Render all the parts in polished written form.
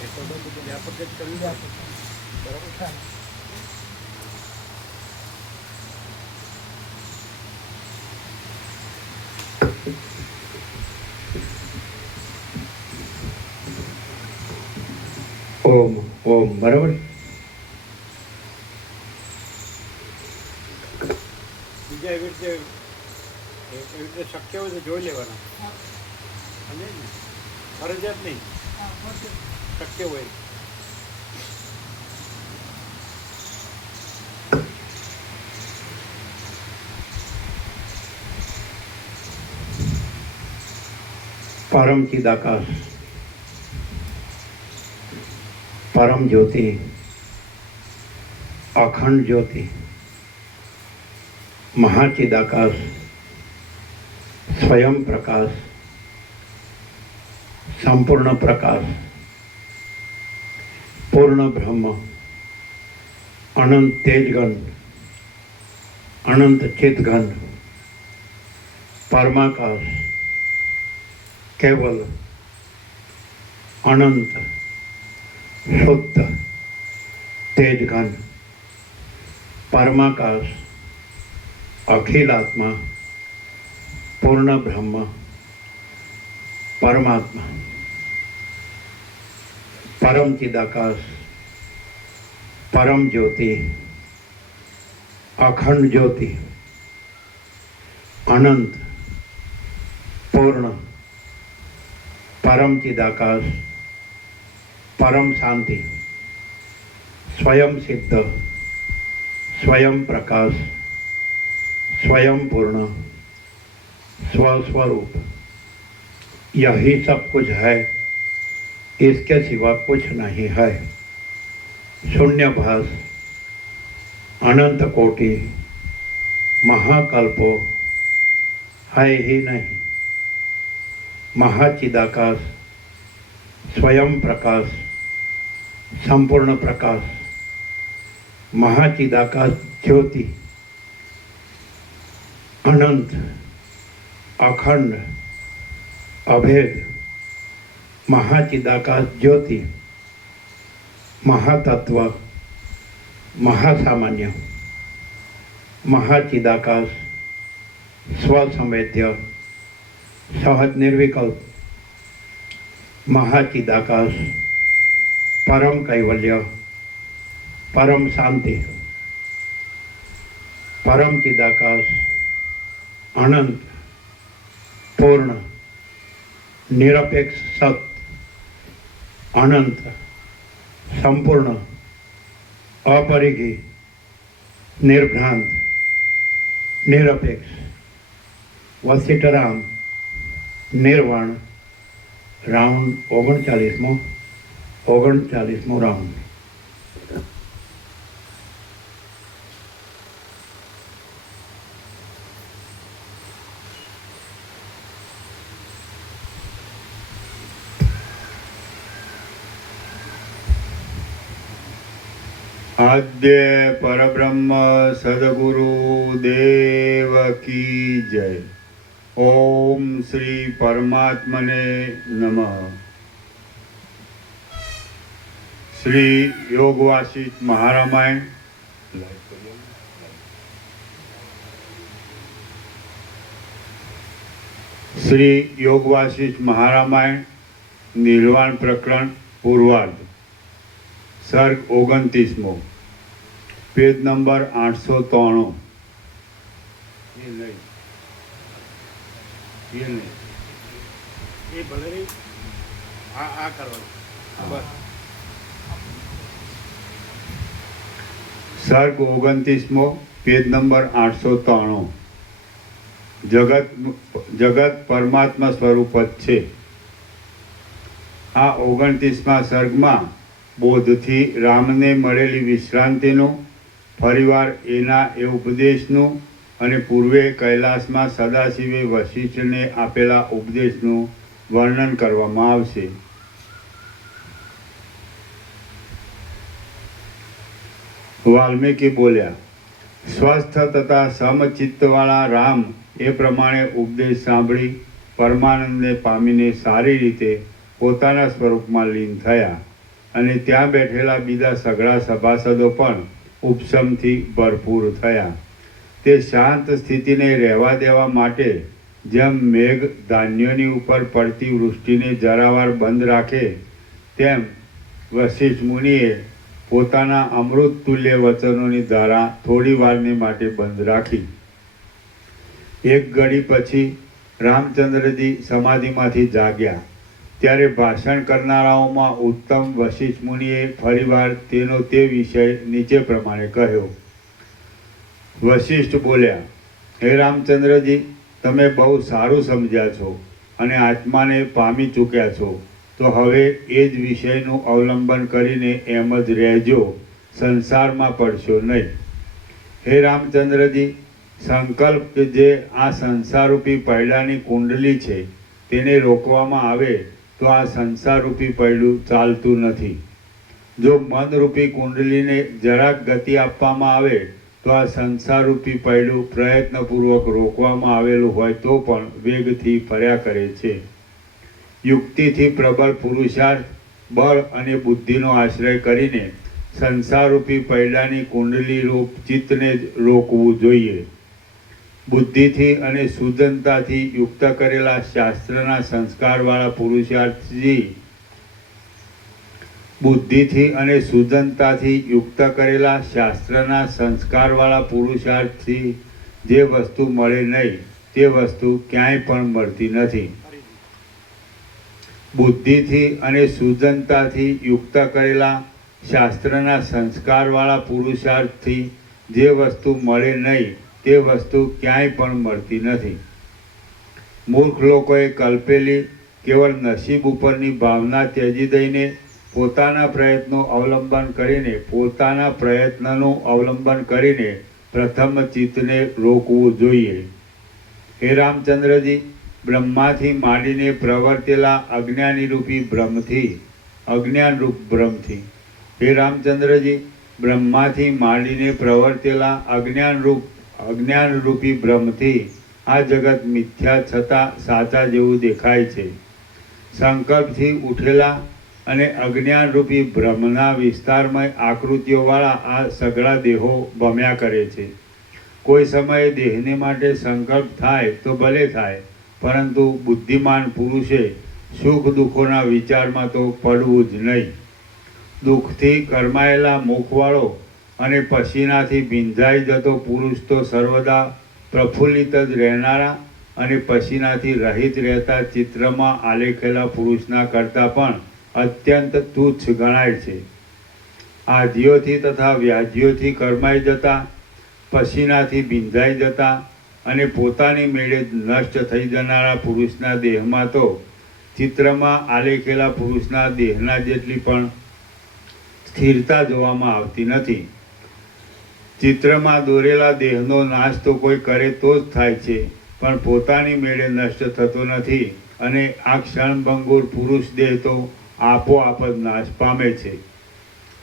તો બધું વ્યાપક જ કરવું બરાબર. ઓમ ઓમ બરાબર. બીજા એવી રીતે શક્ય હોય તો જોઈ લેવાના, સમજે ને? ફરજિયાત નહીં, શક્ય હોય. परम चिदाकाश, परम ज्योति, अखंड ज्योति, महाचिदाकाश, स्वयं प्रकाश, संपूर्ण प्रकाश, पूर्ण ब्रह्म, अनंत तेजघन, अनंत चितघन, परमाकाश, केवल अनंत शुद्ध तेजघन, परमाकाश, अखिल आत्मा, पूर्ण ब्रह्म, परमात्मा, परम चिदाकाश, परम ज्योति, अखंड ज्योति, अनंत पूर्ण परम चिदाकाश, परम शांति, स्वयं सिद्ध, स्वयं प्रकाश, स्वयं पूर्ण, स्वस्वरूप, यही सब कुछ है, इसके सिवा कुछ नहीं है। शून्यभास, अनंत कोटि, महाकल्पो है ही नहीं। महाचिदाकाश, स्वयं प्रकाश, संपूर्ण प्रकाश, महाचिदाकाश ज्योति, अनंत अखंड अभेद, महाचिदाकाश ज्योति, महातत्व, महासामान्य, महाचिदाकाश, स्वसंवेद्य, सहज निर्विकल्प, महाचिदाकाश, परम कैवल्य, परम शांति, परम चिदाकाश, अनंत पूर्ण निरपेक्ष सत, अनंत संपूर्ण अपरिघी निर्भ्रांत निरपेक्ष वसिष्ठराम निर्वाण राउंड 39મો રાઉન્ડ. आद्य परब्रह्म सद्गुरु देव की जय. ओम श्री परमात्मने नमः. श्री योग वासिष्ठ महारामायण श्री योग वासिष्ठ महारामायण निर्वाण प्रकरण पूर्वार्ध सर्ग 29मો पेज नंबर 893. એ ભલે નહીં, આ કરવાનું બસ. सर्ग 29મો पेज नंबर 893. जगत परमात्मा स्वरूप ज छे. आ 29મા सर्गમાં બોધથી રામને મળેલી વિશ્રાંતિનું, ફરીવાર એના એ ઉપદેશનું અને પૂર્વે કૈલાસમાં સદાશિવે વશિષ્ઠને આપેલા ઉપદેશનું વર્ણન કરવામાં આવશે. વાલ્મીકી બોલ્યા, સ્વસ્થ તથા સમચિત્તવાળા રામ એ પ્રમાણે ઉપદેશ સાંભળી પરમાનંદને પામીને સારી રીતે પોતાના સ્વરૂપમાં લીન થયા અને ત્યાં બેઠેલા બીજા સઘળા સભાસદો પણ ઉપશમથી ભરપૂર થયા. તે શાંત સ્થિતિને રહેવા દેવા માટે જેમ મેઘ ધાન્યોની ઉપર પડતી વૃષ્ટિને જરાવાર બંધ રાખે, તેમ વશિષ્ઠ મુનિએ પોતાના અમૃત તુલ્ય વચનોની ધારા થોડી વારની માટે બંધ રાખી. એક ઘડી પછી રામચંદ્રજી સમાધિમાંથી જાગ્યા. ત્યારે ભાષણ કરનારાઓમાં ઉત્તમ વશિષ્ઠ મુનિએ ફરીવાર તેનો તે વિષય નીચે પ્રમાણે કહ્યો. વશિષ્ઠ બોલ્યા, હે રામચંદ્રજી, તમે બહુ સારું સમજ્યા છો અને આત્માને પામી ચૂક્યા છો, તો હવે એ જ વિષયનું અવલંબન કરીને એમ જ રહેજો, સંસારમાં પડશો નહીં. હે રામચંદ્રજી, સંકલ્પ કે જે આ સંસારરૂપી પૈડાની કુંડલી છે તેને રોકવામાં આવે તો આ સંસારરૂપી પૈડું ચાલતું નથી. જો મનરૂપી કુંડલીને જરાક ગતિ આપવામાં આવે તો આ સંસારરૂપી પૈડું પ્રયત્નપૂર્વક રોકવામાં આવેલું હોય તો પણ વેગથી ફર્યા કરે છે. યુક્તિથી પ્રબળ પુરુષાર્થ, બળ અને બુદ્ધિનો આશ્રય કરીને સંસારરૂપી પૈડાની કુંડલી રૂપ ચિત્તને જ રોકવું જોઈએ. બુદ્ધિથી અને સુજનતાથી યુક્ત કરેલા શાસ્ત્રના સંસ્કારવાળા પુરુષાર્થથી બુદ્ધિથી અને સુજનતાથી યુક્ત કરેલા શાસ્ત્રના સંસ્કારવાળા પુરુષાર્થથી જે વસ્તુ મળે નહીં તે વસ્તુ ક્યાંય પણ મળતી નથી. બુદ્ધિથી અને સુજનતાથી યુક્ત કરેલા શાસ્ત્રના સંસ્કારવાળા પુરુષાર્થથી જે વસ્તુ મળે નહીં તે વસ્તુ ક્યાંય પણ મળતી નથી. મૂર્ખ લોકોએ કલ્પેલી કેવળ નસીબ ઉપરની ભાવના ત્યજી દઈને પોતાના પ્રયત્નનું અવલંબન કરીને પ્રથમ ચિત્તને રોકવું જોઈએ. હે રામચંદ્રજી, બ્રહ્માથી માંડીને પ્રવર્તેલા અજ્ઞાનરૂપી ભ્રમથી હે રામચંદ્રજી, બ્રહ્માથી માંડીને પ્રવર્તેલા અજ્ઞાનરૂપી ભ્રમથી આ જગત મિથ્યા છતાં સાચા જેવું દેખાય છે. સંકલ્પથી ઉઠેલા અને અજ્ઞાનરૂપી ભ્રમના વિસ્તારમાં આકૃતિઓવાળા આ સઘળા દેહો ભમ્યા કરે છે. કોઈ સમયે દેહને માટે સંકલ્પ થાય તો ભલે થાય, પરંતુ બુદ્ધિમાન પુરુષે સુખ દુઃખોના વિચારમાં તો પડવું જ નહીં. દુઃખથી કરમાયેલા મુખવાળો અને પસીનાથી ભીંજાઈ જતો પુરુષ તો સર્વદા પ્રફુલ્લિત જ રહેનારા અને પસીનાથી રહિત રહેતા ચિત્રમાં આલેખેલા પુરુષના કરતાં પણ અત્યંત તુચ્છ ગણાય છે. આધિઓથી તથા વ્યાધિઓથી કરમાઈ જતા, પસીનાથી ભીંજાઈ જતા અને પોતાની મેળે જ નષ્ટ થઈ જનારા પુરુષના દેહમાં તો ચિત્રમાં આલેખેલા પુરુષના દેહના જેટલી પણ સ્થિરતા જોવામાં આવતી નથી. ચિત્રમાં દોરેલા દેહનો નાશ તો કોઈ કરે તો જ થાય છે, પણ પોતાની મેળે નષ્ટ થતો નથી અને આ ક્ષણભંગુર પુરુષ દેહ તો આપોઆપ જ નાશ પામે છે.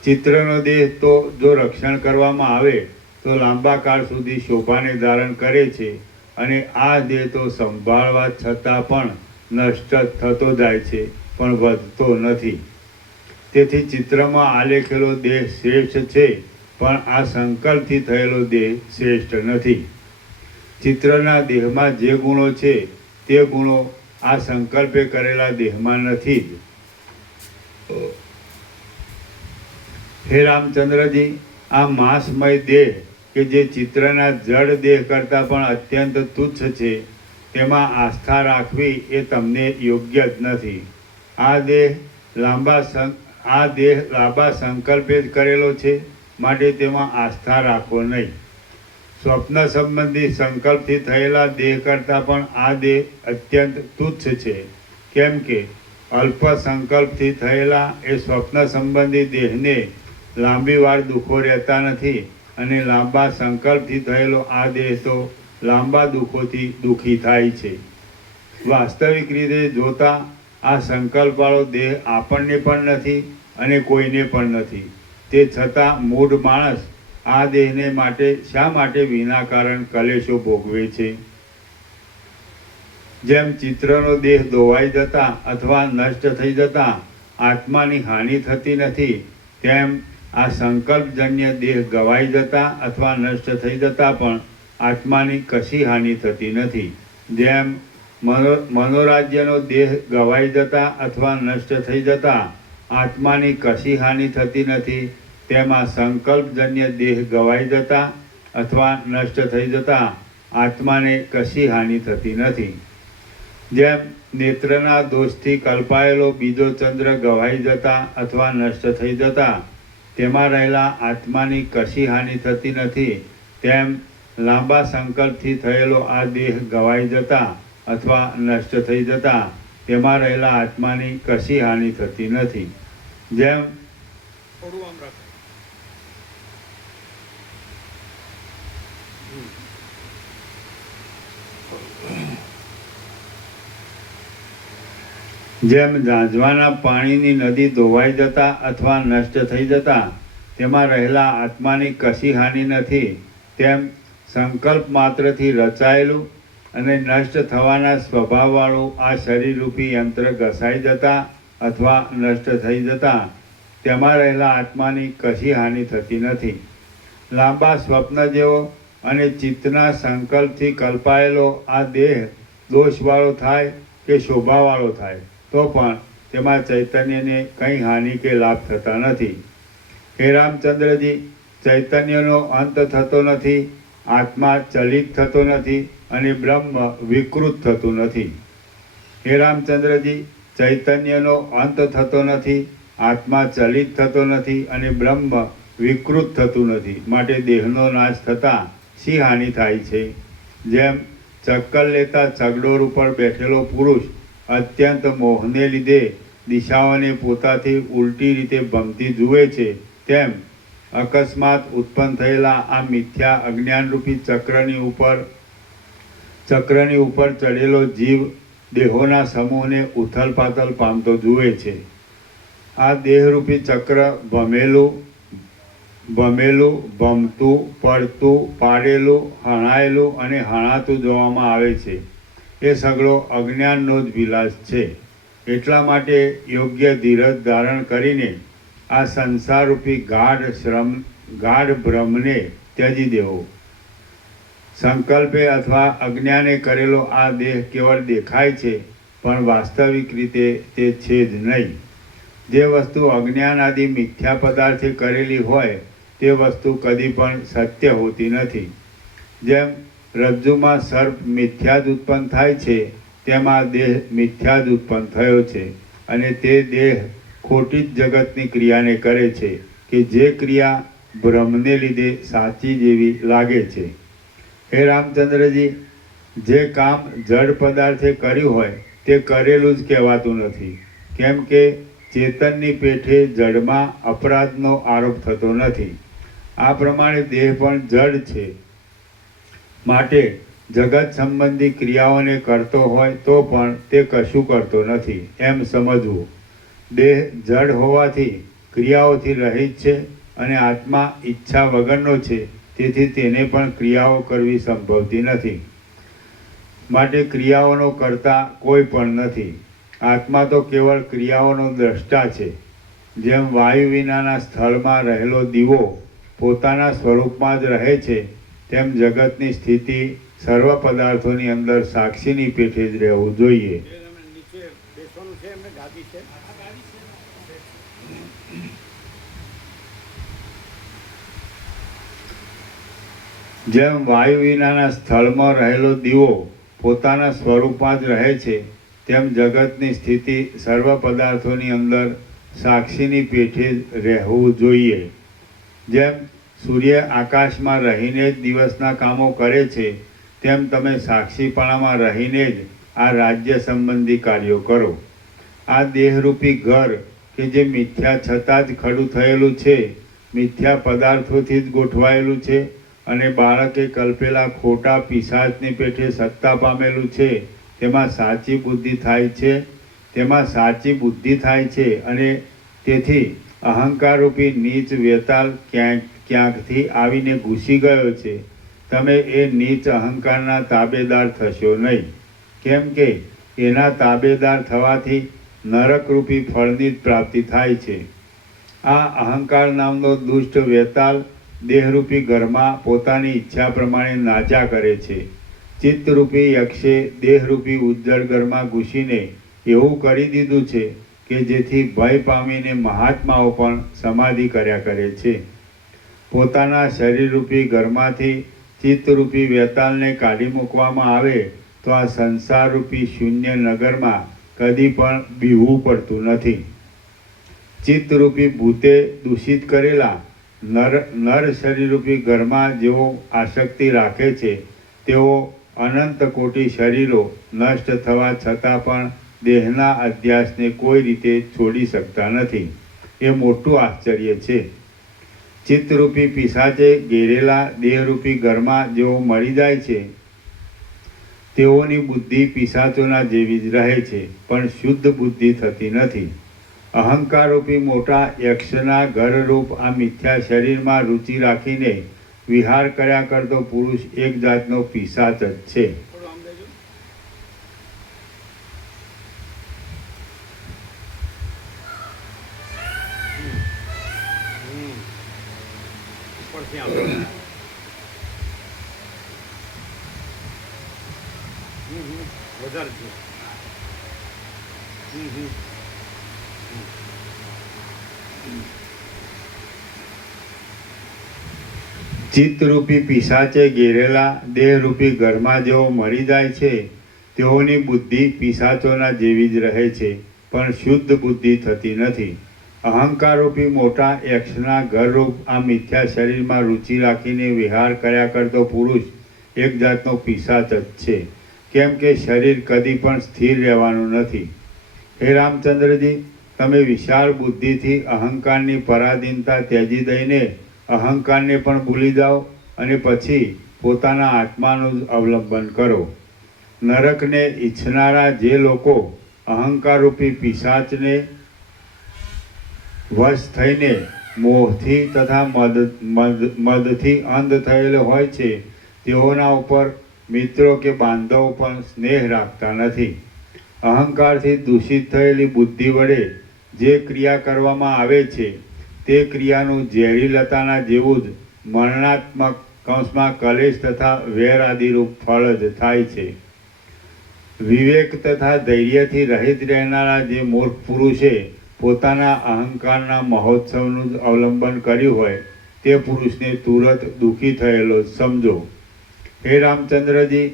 ચિત્રનો દેહ તો જો રક્ષણ કરવામાં આવે તો લાંબા કાળ સુધી શોભાને ધારણ કરે છે અને આ દેહ તો સંભાળવા છતાં પણ નષ્ટ થતો જાય છે, પણ વધતો નથી. તેથી ચિત્રમાં આલેખેલો દેહ શ્રેષ્ઠ છે, પણ આ સંકલ્પથી થયેલો દેહ શ્રેષ્ઠ નથી. ચિત્રના દેહમાં જે ગુણો છે તે ગુણો આ સંકલ્પે કરેલા દેહમાં નથી જ. હે રામચંદ્રજી, આ માંસમય દેહ કે જે ચિત્રના જડ દેહ કરતાં પણ અત્યંત તુચ્છ છે, તેમાં આસ્થા રાખવી એ તમને યોગ્ય જ નથી. આ દેહ લાંબા સંકલ્પે જ કરેલો છે, માટે તેમાં આસ્થા રાખો નહીં. સ્વપ્ન સંબંધી સંકલ્પથી થયેલા દેહ કરતાં પણ આ દેહ અત્યંત તુચ્છ છે, કેમ કે અલ્પ સંકલ્પથી થયેલા એ સ્વપ્ન સંબંધી દેહને લાંબી વાર દુઃખો રહેતા નથી અને લાંબા સંકલ્પથી થયેલો આ દેહ તો લાંબા દુઃખોથી દુઃખી થાય છે. વાસ્તવિક રીતે જોતા આ સંકલ્પવાળો દેહ આપણને પણ નથી અને કોઈને પણ નથી. તે છતાં મૂઢ માણસ આ દેહને માટે શા માટે વિનાકારણ કલેશો ભોગવે છે? જેમ ચિત્રનો દેહ ધોવાઈ જતા અથવા નષ્ટ થઈ જતા આત્માની હાનિ થતી નથી, તેમ આ સંકલ્પજન્ય દેહ ગવાઈ જતા અથવા નષ્ટ થઈ જતા પણ આત્માની કશી હાનિ થતી નથી. જેમ મનોરાજ્યનો દેહ ગવાઈ જતા અથવા નષ્ટ થઈ જતા આત્માની કશી હાનિ થતી નથી, તેમ આ સંકલ્પજન્ય દેહ ગવાઈ જતા અથવા નષ્ટ થઈ જતા આત્માને કશી હાનિ થતી નથી. જેમ નેત્રના દોષથી કલ્પાયેલો બીજો ચંદ્ર ગવાઈ જતા અથવા નષ્ટ થઈ જતા તેમાં રહેલા આત્માની કશી હાનિ થતી નથી, તેમ લાંબા સંકલ્પથી થયેલો આ દેહ ગવાઈ જતા અથવા નષ્ટ થઈ જતા તેમાં રહેલા આત્માની કશી હાનિ થતી નથી. જેમ થોડું આમ રાખો. જેમ ઝાંઝવાના પાણીની નદી ધોવાઈ જતા અથવા નષ્ટ થઈ જતા તેમાં રહેલા આત્માની કશી હાનિ નથી, તેમ સંકલ્પ માત્રથી રચાયેલું અને નષ્ટ થવાના સ્વભાવવાળું આ શરીરરૂપી યંત્ર ઘસાઈ જતા અથવા નષ્ટ થઈ જતા તેમાં રહેલા આત્માની કશી હાનિ થતી નથી. લાંબા સ્વપ્ન જેવો અને ચિત્તના સંકલ્પથી કલ્પાયેલો આ દેહ દોષવાળો થાય કે શોભાવાળો થાય તો પણ તેમાં ચૈતન્યને કંઈ હાનિ કે લાભ થતા નથી. હે રામચંદ્રજી, ચૈતન્યનો અંત થતો નથી, આત્મા ચલિત થતો નથી અને બ્રહ્મ વિકૃત થતું નથી. હે રામચંદ્રજી, ચૈતન્યનો અંત થતો નથી, આત્મા ચલિત થતો નથી અને બ્રહ્મ વિકૃત થતું નથી, માટે દેહનો નાશ થતાં શી હાનિ થાય છે? જેમ ચક્કર લેતા ચગડોળ ઉપર બેઠેલો પુરુષ અત્યંત મોહને લીધે દિશાઓને પોતાથી ઉલટી રીતે ભમતી જુએ છે, તેમ અકસ્માત ઉત્પન્ન થયેલા આ મિથ્યા અજ્ઞાનરૂપી ચક્રની ઉપર ચડેલો જીવ દેહોના સમૂહને ઉથલપાથલ પામતો જુએ છે. આ દેહરૂપી ચક્ર ભમેલું, ભમતું, પડતું, પાડેલું, હણાયેલું અને હણાતું જોવામાં આવે છે. એ સગળો અજ્ઞાનનો જ વિલાસ છે. એટલા માટે યોગ્ય ધીરજ ધારણ કરીને આ સંસારરૂપી ગાઢ ભ્રમને ત્યજી દેવો. સંકલ્પે અથવા અજ્ઞાને કરેલો આ દેહ કેવળ દેખાય છે, પણ વાસ્તવિક રીતે તે છે જ નહીં. જે વસ્તુ અજ્ઞાન આદિ મિથ્યા પદાર્થે કરેલી હોય તે વસ્તુ કદી પણ સત્ય હોતી નથી. જેમ રજ્જુમાં સર્પ મિથ્યા જ ઉત્પન્ન થાય છે, તેમાં દેહ મિથ્યા જ ઉત્પન્ન થયો છે અને તે દેહ ખોટી જ જગતની ક્રિયાને કરે છે કે જે ક્રિયા બ્રહ્મને લીધે સાચી જેવી લાગે છે. હે રામચંદ્રજી, જે કામ જડ પદાર્થે કર્યું હોય તે કરેલું જ કહેવાતું નથી, કેમ કે ચેતનની પેઠે જડમાં અપરાધનો આરોપ થતો નથી. આ પ્રમાણે દેહ પણ જડ છે, માટે જગત સંબંધી ક્રિયાઓને કરતો હોય તો પણ તે કશું કરતો નથી એમ સમજવું. દેહ જડ હોવાથી ક્રિયાઓથી રહિત છે અને આત્મા ઈચ્છા વગરનો છે, તેથી તેને પણ ક્રિયાઓ કરવી સંભવતી નથી. માટે ક્રિયાઓનો કરતા કોઈ પણ નથી. આત્મા તો કેવળ ક્રિયાઓનો દ્રષ્ટા છે. જેમ વાયુ વિનાના સ્થળમાં રહેલો દીવો પોતાના સ્વરૂપમાં જ રહે છે, તેમ જગતની સ્થિતિ સર્વ પદાર્થોની અંદર સાક્ષીની પેઠે જ રહેવું જોઈએ. નીચે બેસવાનું છે, એમને ગાદી છે. જેમ વાયુ વિનાના સ્થળમાં રહેલો દીવો પોતાના સ્વરૂપમાં જ રહે છે, તેમ જગતની સ્થિતિ સર્વ પદાર્થોની અંદર સાક્ષીની પેઠે જ રહેવું જોઈએ. જેમ સૂર્ય આકાશમાં રહીને જ દિવસના કામો કરે છે, તેમ તમે સાક્ષીપણામાં રહીને જ આ રાજ્ય સંબંધી કાર્યો કરો. આ દેહરૂપી ઘર કે જે મિથ્યા છતાં જ ખડું થયેલું છે, મિથ્યા પદાર્થોથી જ ગોઠવાયેલું છે અને બાળકે કલ્પેલા ખોટા પિશાચની પેઠે સત્તા પામેલું છે, તેમાં સાચી બુદ્ધિ થાય છે અને તેથી અહંકારરૂપી નીચ વેતાલ ક્યાંકથી આવીને ઘૂસી ગયો છે. તમે એ નીચ અહંકારના તાબેદાર થશો નહીં, કેમ કે એના તાબેદાર થવાથી નરકરૂપી ફળની જ પ્રાપ્તિ થાય છે. આ અહંકાર નામનો દુષ્ટ વેતાલ દેહરૂપી ઘરમાં પોતાની ઈચ્છા પ્રમાણે નાચા કરે છે. ચિત્તરૂપી યક્ષે દેહરૂપી ઉજ્જળ ઘરમાં ઘૂસીને એવું કરી દીધું છે કે જેથી ભય પામીને મહાત્માઓ પણ સમાધિ કર્યા કરે છે. પોતાના શરીરરૂપી ઘરમાંથી ચિત્તરૂપી વેતાલને કાઢી મૂકવામાં આવે તો આ સંસારરૂપી શૂન્ય નગરમાં કદી પણ બીવવું પડતું નથી. ચિત્તરૂપી ભૂતે દૂષિત કરેલા નર શરીરરૂપી ઘરમાં જેઓ આસક્તિ રાખે છે તેઓ અનંત કોટી શરીરો નષ્ટ થવા છતાં પણ દેહના અધ્યાસને કોઈ રીતે છોડી શકતા નથી. એ મોટું આશ્ચર્ય છે. ચિત્તરૂપી પિશાચે ઘેરેલા દેહરૂપી ઘરમાં જેઓ મળી જાય છે તેઓની બુદ્ધિ પિશાચોના જેવી જ રહે છે, પણ શુદ્ધ બુદ્ધિ થતી નથી. અહંકારરૂપી મોટા યક્ષના ઘરરૂપ આ મિથ્યા શરીરમાં રુચિ રાખીને વિહાર કર્યા કરતો પુરુષ એક જાતનો પિશાચ જ છે. થોડું આમ દેજો. ઉપરથી આમ. વધારે છે. ચિત્તરૂપી પિશાચે ઘેરેલા દેહરૂપી ઘરમાં જેઓ મરી જાય છે તેઓની બુદ્ધિ પિશાચોના જેવી જ રહે છે, પણ શુદ્ધ બુદ્ધિ થતી નથી. અહંકારરૂપી મોટા યક્ષના ઘરરૂપ આ મિથ્યા શરીરમાં રુચિ રાખીને વિહાર કર્યા કરતો પુરુષ એક જાતનો પિશાચ જ છે, કેમ કે શરીર કદી પણ સ્થિર રહેવાનું નથી. હે રામચંદ્રજી, તમે વિશાળ બુદ્ધિથી અહંકારની પરાધીનતા ત્યજી દઈને અહંકારને પણ ભૂલી જાઓ અને પછી પોતાના આત્માનું જ અવલંબન કરો. નરકને ઈચ્છનારા જે લોકો અહંકારરૂપી પિશાચને વશ થઈને મોહથી તથા મદથી અંધ થયેલો હોય છે તેઓના ઉપર મિત્રો કે બાંધવો પણ સ્નેહ રાખતા નથી. અહંકારથી દૂષિત થયેલી બુદ્ધિ વડે જે ક્રિયા કરવામાં આવે છે તે ક્રિયાનું ઝેરી લતાના જેવું જ મરણાત્મક કૌંસમાં કલેશ તથા વેર આદિરૂપ ફળ જ થાય છે. વિવેક તથા ધૈર્યથી રહિત રહેનારા જે મૂર્ખ પુરુષે પોતાના અહંકારના મહોત્સવનું જ અવલંબન કર્યું હોય તે પુરુષને તુરત દુઃખી થયેલો સમજો. હે રામચંદ્રજી,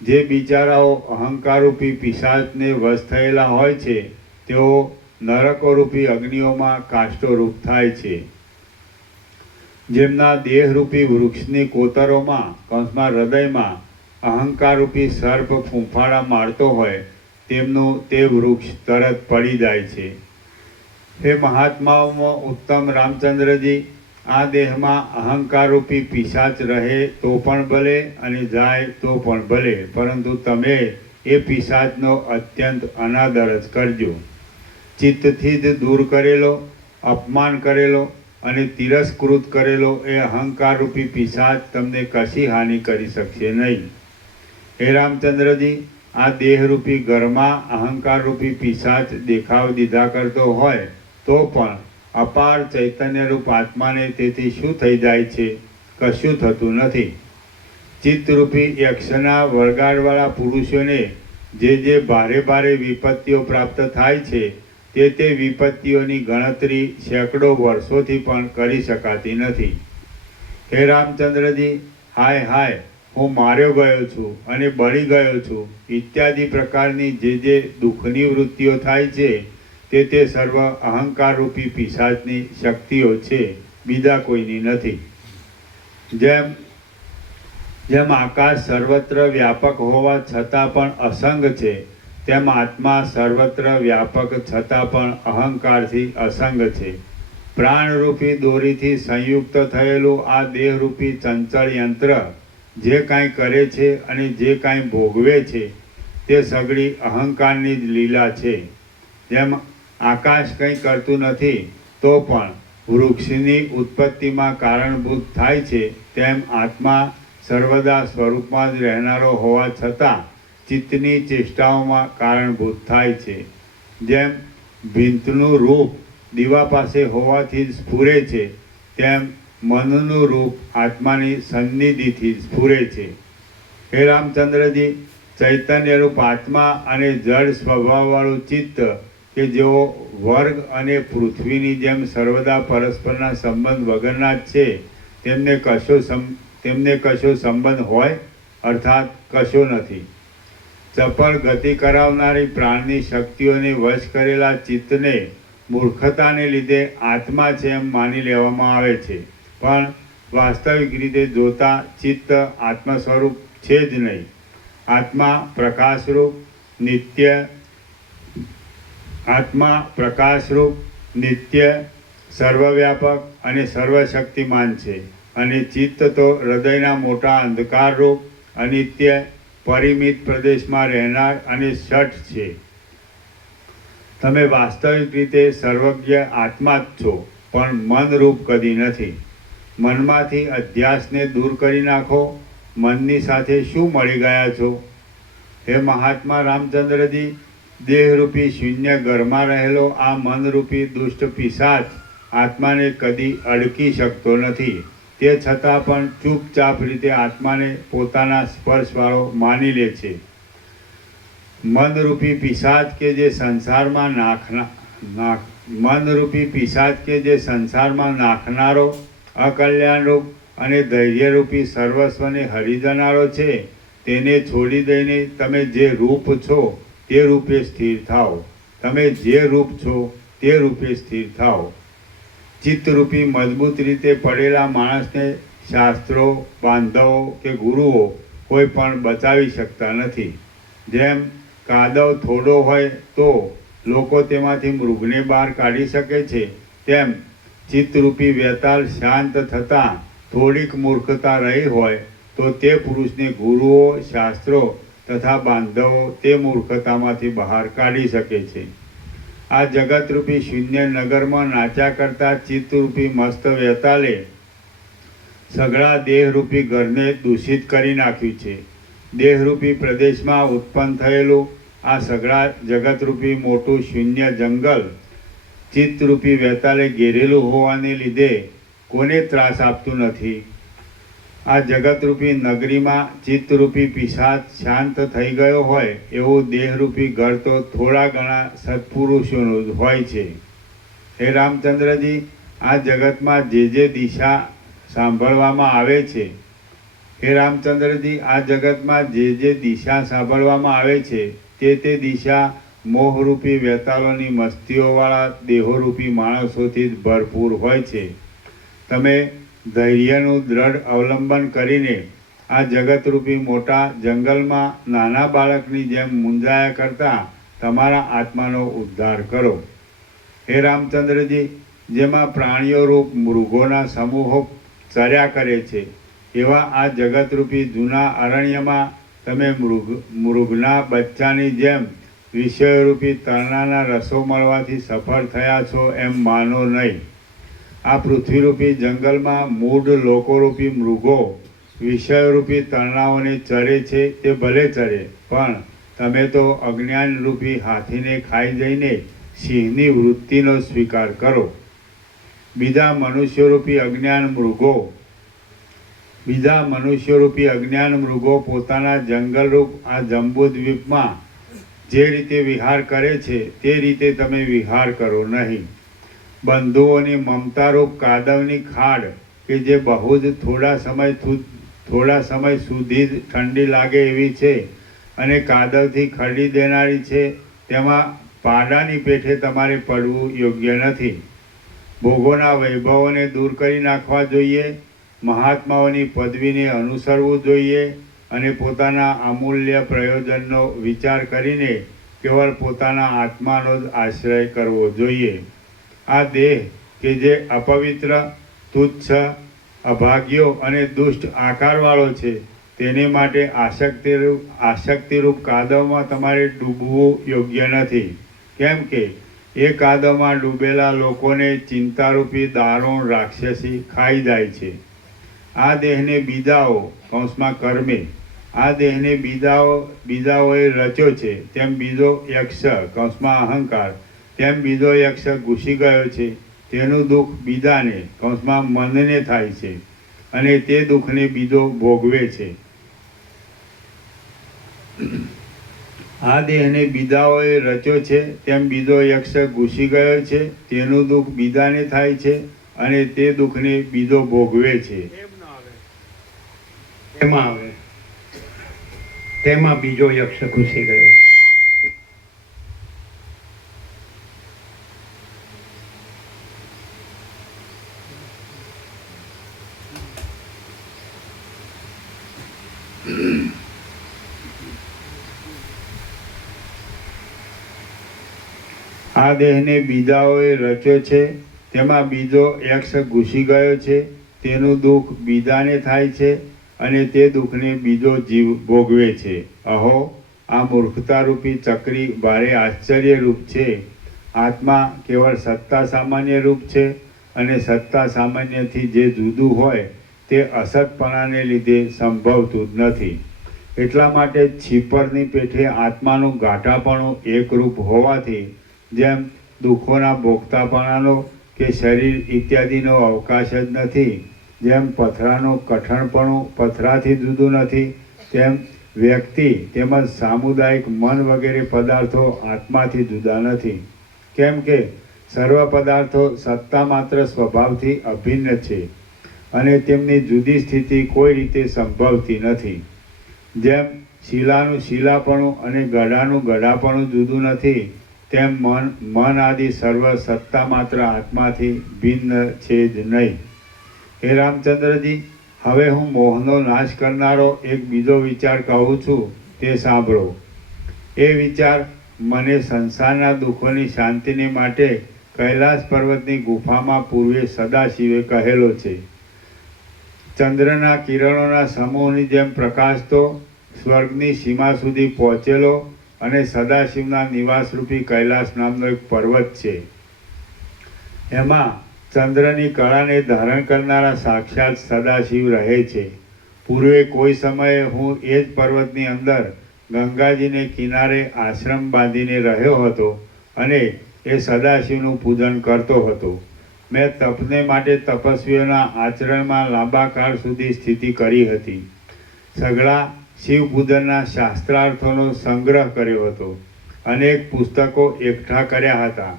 જે બિચારાઓ અહંકારરૂપી પિશાચને વશ થયેલા હોય છે તેઓ નરકોરૂપી અગ્નિઓમાં કાષ્ટોરૂપ થાય છે. જેમના દેહરૂપી વૃક્ષની કોતરોમાં કૌંસમાં હૃદયમાં અહંકારરૂપી સર્પ ફૂંફાડા મારતો હોય તેમનું તે વૃક્ષ તરત પડી જાય છે. હે મહાત્માઓમાં ઉત્તમ રામચંદ્રજી, આ દેહમાં અહંકારરૂપી પિશાચ રહે તો પણ ભલે અને જાય તો પણ ભલે, પરંતુ તમે એ પિશાચનો અત્યંત અનાદર જ કરજો. ચિત્તથી જ દૂર કરેલો, અપમાન કરેલો અને તિરસ્કૃત કરેલો એ અહંકારરૂપી પિશાચ તમને કશી હાનિ કરી શકશે નહીં. હે રામચંદ્રજી, આ દેહરૂપી ઘરમાં અહંકારરૂપી પિશાચ દેખાવ દીધા કરતો હોય તો પણ અપાર ચૈતન્યરૂપ આત્માને તેથી શું થઈ જાય છે? કશું થતું નથી. ચિત્તરૂપી યક્ષના વળગાડવાળા પુરુષોને જે ભારે ભારે વિપત્તિઓ પ્રાપ્ત થાય છે તે વિપત્તિઓની ગણતરી સેંકડો વર્ષોથી પણ કરી શકાતી નથી. હે રામચંદ્રજી, હાય હાય, હું માર્યો ગયો છું અને બળી ગયો છું ઇત્યાદિ પ્રકારની જે દુઃખની વૃત્તિઓ થાય છે તે સર્વ અહંકારરૂપી પિશાચની શક્તિઓ છે, બીજા કોઈની નથી. જેમ આકાશ સર્વત્ર વ્યાપક હોવા છતાં પણ અસંગ છે, તેમ આત્મા સર્વત્ર વ્યાપક છતાં પણ અહંકારથી અસંગ છે. પ્રાણરૂપી દોરીથી સંયુક્ત થયેલું આ દેહરૂપી ચંચળ યંત્ર જે કાંઈ કરે છે અને જે કાંઈ ભોગવે છે તે સઘળી અહંકારની જ લીલા છે. જેમ આકાશ કંઈ કરતું નથી તો પણ વૃક્ષની ઉત્પત્તિમાં કારણભૂત થાય છે, તેમ આત્મા સર્વદા સ્વરૂપમાં જ રહેનારો હોવા છતાં ચિત્તની ચેષ્ટાઓમાં કારણભૂત થાય છે. જેમ ભીંતનું રૂપ દીવા પાસે હોવાથી જ સ્ફુરે છે, તેમ મનનું રૂપ આત્માની સન્નિધિથી સ્ફુરે છે. હે રામચંદ્રજી, ચૈતન્ય રૂપ આત્મા અને જળ સ્વભાવવાળું ચિત્ત કે જેઓ વર્ગ અને પૃથ્વીની જેમ સર્વદા પરસ્પરના સંબંધ વગરના જ છે, તેમને કશો સંબંધ હોય અર્થાત કશો નથી. ચપળ ગતિ કરાવનારી પ્રાણની શક્તિઓને વશ કરેલા ચિત્તને મૂર્ખતાને લીધે આત્મા છે એમ માની લેવામાં આવે છે, પણ વાસ્તવિક રીતે જોતા ચિત્ત આત્મા સ્વરૂપ છે જ નહીં. આત્મા પ્રકાશરૂપ, નિત્ય, સર્વવ્યાપક અને સર્વશક્તિમાન છે, અને ચિત્ત તો હૃદયના મોટા અંધકારરૂપ, અનિત્ય, પરિમિત પ્રદેશમાં રહેનાર અને શઠ છે. તમે વાસ્તવિક રીતે સર્વજ્ઞ આત્મા જ છો, પણ મનરૂપ કદી નથી. મનમાંથી અધ્યાસને દૂર કરી નાખો. મનની સાથે શું મળી ગયા છો? હે મહાત્મા રામચંદ્રજી, દેહરૂપી શૂન્ય ઘરમાં રહેલો આ મનરૂપી દુષ્ટ પિશાચ આત્માને કદી અડકી શકતો નથી. તે છતાં પણ ચૂપચાપ રીતે આત્માને પોતાના સ્પર્શવાળો માની લે છે. મનરૂપી પિશાચ કે જે સંસારમાં નાખનારો, અકલ્યાણરૂપ અને ધૈર્યરૂપી સર્વસ્વને હરી જનારો છે, તેને છોડી દઈને તમે જે રૂપ છો તે રૂપે સ્થિર થાઓ. તમે જે રૂપ છો તે રૂપે સ્થિર થાઓ. ચિત્તરૂપી મજબૂત રીતે પડેલા માણસને શાસ્ત્રો, બાંધવો કે ગુરુઓ કોઈ પણ બચાવી શકતા નથી. જેમ કાદવ થોડો હોય તો લોકો તેમાંથી મૃગને બહાર કાઢી શકે છે, તેમ ચિત્તરૂપી વેતાલ શાંત થતાં થોડીક મૂર્ખતા રહી હોય તો તે પુરુષને ગુરુઓ, શાસ્ત્રો તથા બાંધવો તે મૂર્ખતામાંથી બહાર કાઢી શકે છે. આ જગતરૂપી શૂન્ય નગરમાં નાચ્યા કરતા ચિત્તરૂપી મસ્ત વેતાલે સઘળા દેહરૂપી ઘરને દૂષિત કરી નાખ્યું છે. દેહરૂપી પ્રદેશમાં ઉત્પન્ન થયેલું આ સઘળા જગતરૂપી મોટું શૂન્ય જંગલ ચિત્તરૂપી વેતાલે ઘેરેલું હોવાને લીધે કોને ત્રાસ આપતું નથી. આ જગતરૂપી નગરીમાં ચિત્તરૂપી પિશાચ શાંત થઈ ગયો હોય એવું દેહરૂપી ઘર તો થોડા ઘણા સત્પુરુષોનું જ હોય છે. હે રામચંદ્રજી, આ જગતમાં જે દિશા સાંભળવામાં આવે છે તે દિશા મોહરૂપી વેતાલોની મસ્તીઓવાળા દેહોરૂપી માણસોથી જ ભરપૂર હોય છે. તમે ધૈર્યનું દ્રઢ અવલંબન કરીને આ જગતરૂપી મોટા જંગલમાં નાના બાળકની જેમ મૂંઝાયા કરતાં તમારા આત્માનો ઉદ્ધાર કરો. હે રામચંદ્રજી, જેમાં પ્રાણીઓ રૂપ મૃગોના સમૂહો ચર્યા કરે છે, એવા આ જગતરૂપી જૂના અરણ્યમાં તમે મૃગના બચ્ચાની જેમ વિષયરૂપી તરણાના રસો મળવાથી સફળ થયા છો એમ માનો નહીં. આ પૃથ્વીરૂપી જંગલમાં મૂઢ લોકોરૂપી મૃગો વિષયરૂપી તરણાઓને ચરે છે તે ભલે ચરે, પણ તમે તો અજ્ઞાનરૂપી હાથીને ખાઈ જઈને સિંહની વૃત્તિનો સ્વીકાર કરો. બીજા મનુષ્યરૂપી અજ્ઞાન મૃગો પોતાના જંગલરૂપ આ જંબુદ્વીપમાં જે રીતે વિહાર કરે છે તે રીતે તમે વિહાર કરો નહીં. બંધુઓની મમતારૂપ કાદવની ખાડ કે જે બહુ જ થોડા સમય સુધી જ ઠંડી લાગે એવી છે અને કાદવથી ખરડી દેનારી છે, તેમાં પાડાની પેઠે તમારે પડવું યોગ્ય નથી. ભોગોના વૈભવોને દૂર કરી નાખવા જોઈએ. મહાત્માઓની પદવીને અનુસરવું જોઈએ અને પોતાના અમૂલ્ય પ્રયોજનનો વિચાર કરીને કેવળ પોતાના આત્માનો જ આશ્રય કરવો જોઈએ. આ દેહ કે જે અપવિત્ર, તુચ્છ, અભાગ્યો અને દુષ્ટ આકારવાળો છે, તેને માટે આસક્તિરૂપ કાદવમાં તમારે ડૂબવું યોગ્ય નથી. કેમ કે એ કાદવમાં ડૂબેલા લોકોને ચિંતારૂપી દારૂણ રાક્ષસી ખાઈ જાય છે. આ દેહને બીજાઓ કૌંસમાં કર્મે, આ દેહને બીજાઓએ રચ્યો છે, તેમ બીજો યક્ષ કૌંસમાં અહંકાર તેમ બીજો યક્ષ ઘૂસી ગયો છે. તેનું દુઃખ બીજાને કૌંસમાં મનને થાય છે અને તે દુઃખને બીજો ભોગવે છે. આ દેહને બીજાઓએ રચ્યો છે તેમ બીજો યક્ષ ઘૂસી ગયો છે. તેનું દુઃખ બીજાને થાય છે અને તે દુઃખને બીજો ભોગવે છે. તેમાં આવે તેમાં બીજો યક્ષ ઘૂસી ગયો. આ દેહને બીજાઓએ રચ્યો છે તેમાં બીજો યક્ષ ઘૂસી ગયો છે. તેનું દુઃખ બીજાને થાય છે અને તે દુઃખને બીજો જીવ ભોગવે છે. અહો, આ મૂર્ખતારૂપી ચક્રી ભારે આશ્ચર્યરૂપ છે. આત્મા કેવળ સત્તા સામાન્ય રૂપ છે અને સત્તા સામાન્યથી જે જુદું હોય તે અસતપણાને લીધે સંભવતું જ નથી. એટલા માટે છીપરની પેઠે આત્માનું ગાંઠાપણું એકરૂપ હોવાથી જેમ દુઃખોના ભોગતાપણાનો કે શરીર ઇત્યાદિનો અવકાશ જ નથી, જેમ પથરાનું કઠણપણું પથરાથી જુદું નથી, તેમ વ્યક્તિ તેમજ સામુદાયિક મન વગેરે પદાર્થો આત્માથી જુદા નથી. કેમ કે સર્વ પદાર્થો સત્તા માત્ર સ્વભાવથી અભિન્ન છે અને તેમની જુદી સ્થિતિ કોઈ રીતે સંભવતી નથી. જેમ શિલાનું શિલાપણું અને ગળાનું ગળાપણું જુદું નથી, તેમ મન આદિ સર્વ સત્તા માત્ર આત્માથી ભિન્ન છે જ નહીં. હે રામચંદ્રજી, હવે હું મોહનો નાશ કરનારો એક બીજો વિચાર કહું છું, તે સાંભળો. એ વિચાર મને સંસારના દુઃખોની શાંતિને માટે કૈલાસ પર્વતની ગુફામાં પૂર્વે સદાશિવે કહેલો છે. ચંદ્રના કિરણોના સમૂહની જેમ પ્રકાશતો સ્વર્ગની સીમા સુધી પહોંચેલો અને સદાશિવના નિવાસરૂપી કૈલાસ નામનો એક પર્વત છે. એમાં ચંદ્રની કળાને ધારણ કરનારા સાક્ષાત સદાશિવ રહે છે. પૂર્વે કોઈ સમયે હું એ જ પર્વતની અંદર ગંગાજીને કિનારે આશ્રમ બાંધીને રહ્યો હતો અને એ સદાશિવનું પૂજન કરતો હતો. મેં તપને માટે તપસ્વીઓના આચરણમાં લાંબા કાળ સુધી સ્થિતિ કરી હતી. સઘળા શિવ પૂજનના શાસ્ત્રાર્થોનો સંગ્રહ કર્યો હતો. અનેક પુસ્તકો એકઠા કર્યા હતા.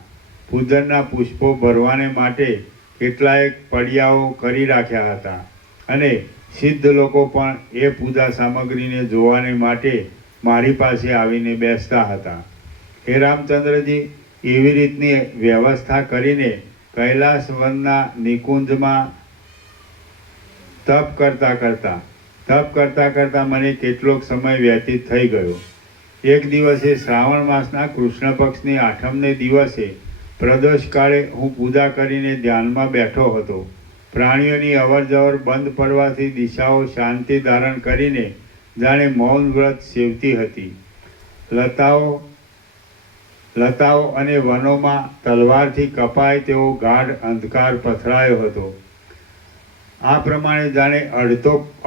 પૂજનના પુષ્પો ભરવાને માટે કેટલાય પડિયાઓ કરી રાખ્યા હતા અને સિદ્ધ લોકો પણ એ પૂજા સામગ્રીને જોવાને માટે મારી પાસે આવીને બેસતા હતા. હે રામચંદ્રજી, એવી રીતની વ્યવસ્થા કરીને કૈલાસ વનના નિકુંજમાં તપ કરતા કરતાં મને કેટલોક સમય વ્યતીત થઈ ગયો. એક દિવસે શ્રાવણ માસના કૃષ્ણ પક્ષની આઠમને દિવસે પ્રદોષ કાળે હું પૂજા કરીને ધ્યાનમાં બેઠો હતો. પ્રાણીઓની અવરજવર બંધ પડવાથી દિશાઓ શાંતિ ધારણ કરીને જાણે મૌન વ્રત સેવતી હતી. લતાઓ અને વનોમાં તલવારથી કપાય તેવો ગાઢ અંધકાર પથરાયો હતો. આ પ્રમાણે જાણે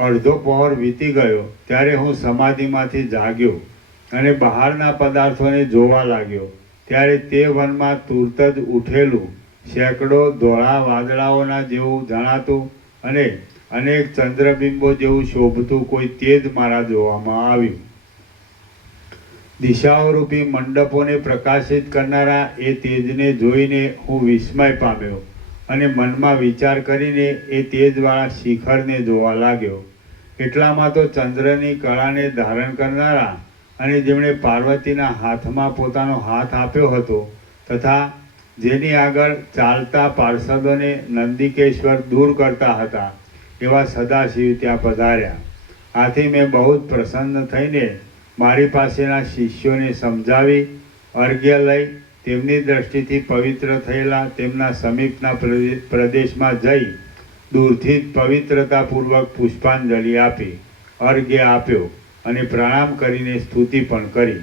અડધો પહોર વીતી ગયો ત્યારે હું સમાધિમાંથી જાગ્યો અને બહારના પદાર્થોને જોવા લાગ્યો. ત્યારે તે વનમાં તુરત જ ઉઠેલું સેંકડો ધોળા વાદળાઓના જેવું જણાતું અને અનેક ચંદ્રબિંબો જેવું શોભતું કોઈ તેજ મારા જોવામાં આવ્યું. દિશાઓરૂપી મંડપોને પ્રકાશિત કરનારા એ તેજને જોઈને હું વિસ્મય પામ્યો અને મનમાં વિચાર કરીને એ તેજવાળા શિખરને જોવા લાગ્યો. એટલામાં તો ચંદ્રની કળાને ધારણ કરનારા અને જેમણે પાર્વતીના હાથમાં પોતાનો હાથ આપ્યો હતો તથા જેની આગળ ચાલતા પાર્ષદોને નંદિકેશ્વર દૂર કરતા હતા એવા સદાશિવ ત્યાં પધાર્યા. આથી મેં બહુ જ પ્રસન્ન થઈને મારી પાસેના શિષ્યોને સમજાવી અર્ઘ્ય લઈ તેમની દ્રષ્ટિથી પવિત્ર થયેલા તેમના સમીપના પ્રદેશમાં જઈ દૂરથી જ પવિત્રતાપૂર્વક પુષ્પાંજલિ આપી, અર્ઘ્ય આપ્યો અને પ્રણામ કરીને સ્તુતિ પણ કરી.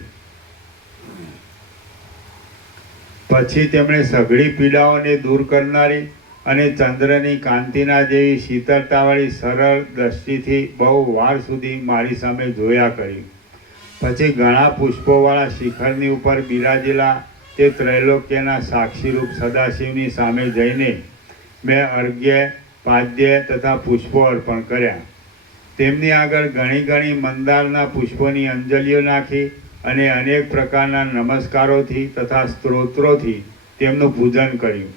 પછી તેમણે સઘળી પીડાઓને દૂર કરનારી અને ચંદ્રની કાંતિના જેવી શીતળતાવાળી સરળ દ્રષ્ટિથી બહુ વાર સુધી મારી સામે જોયા કરી. પછી ઘણા પુષ્પોવાળા શિખરની ઉપર બિરાજેલા તે ત્રૈલોક્યના સાક્ષીરૂપ સદાશિવની સામે જઈને મેં અર્ઘ્ય, પાદ્ય તથા પુષ્પો અર્પણ કર્યા. તેમની આગળ ઘણી ઘણી મંદારના પુષ્પોની અંજલિઓ નાખી અને અનેક પ્રકારના નમસ્કારોથી તથા સ્તોત્રોથી તેમનું પૂજન કર્યું.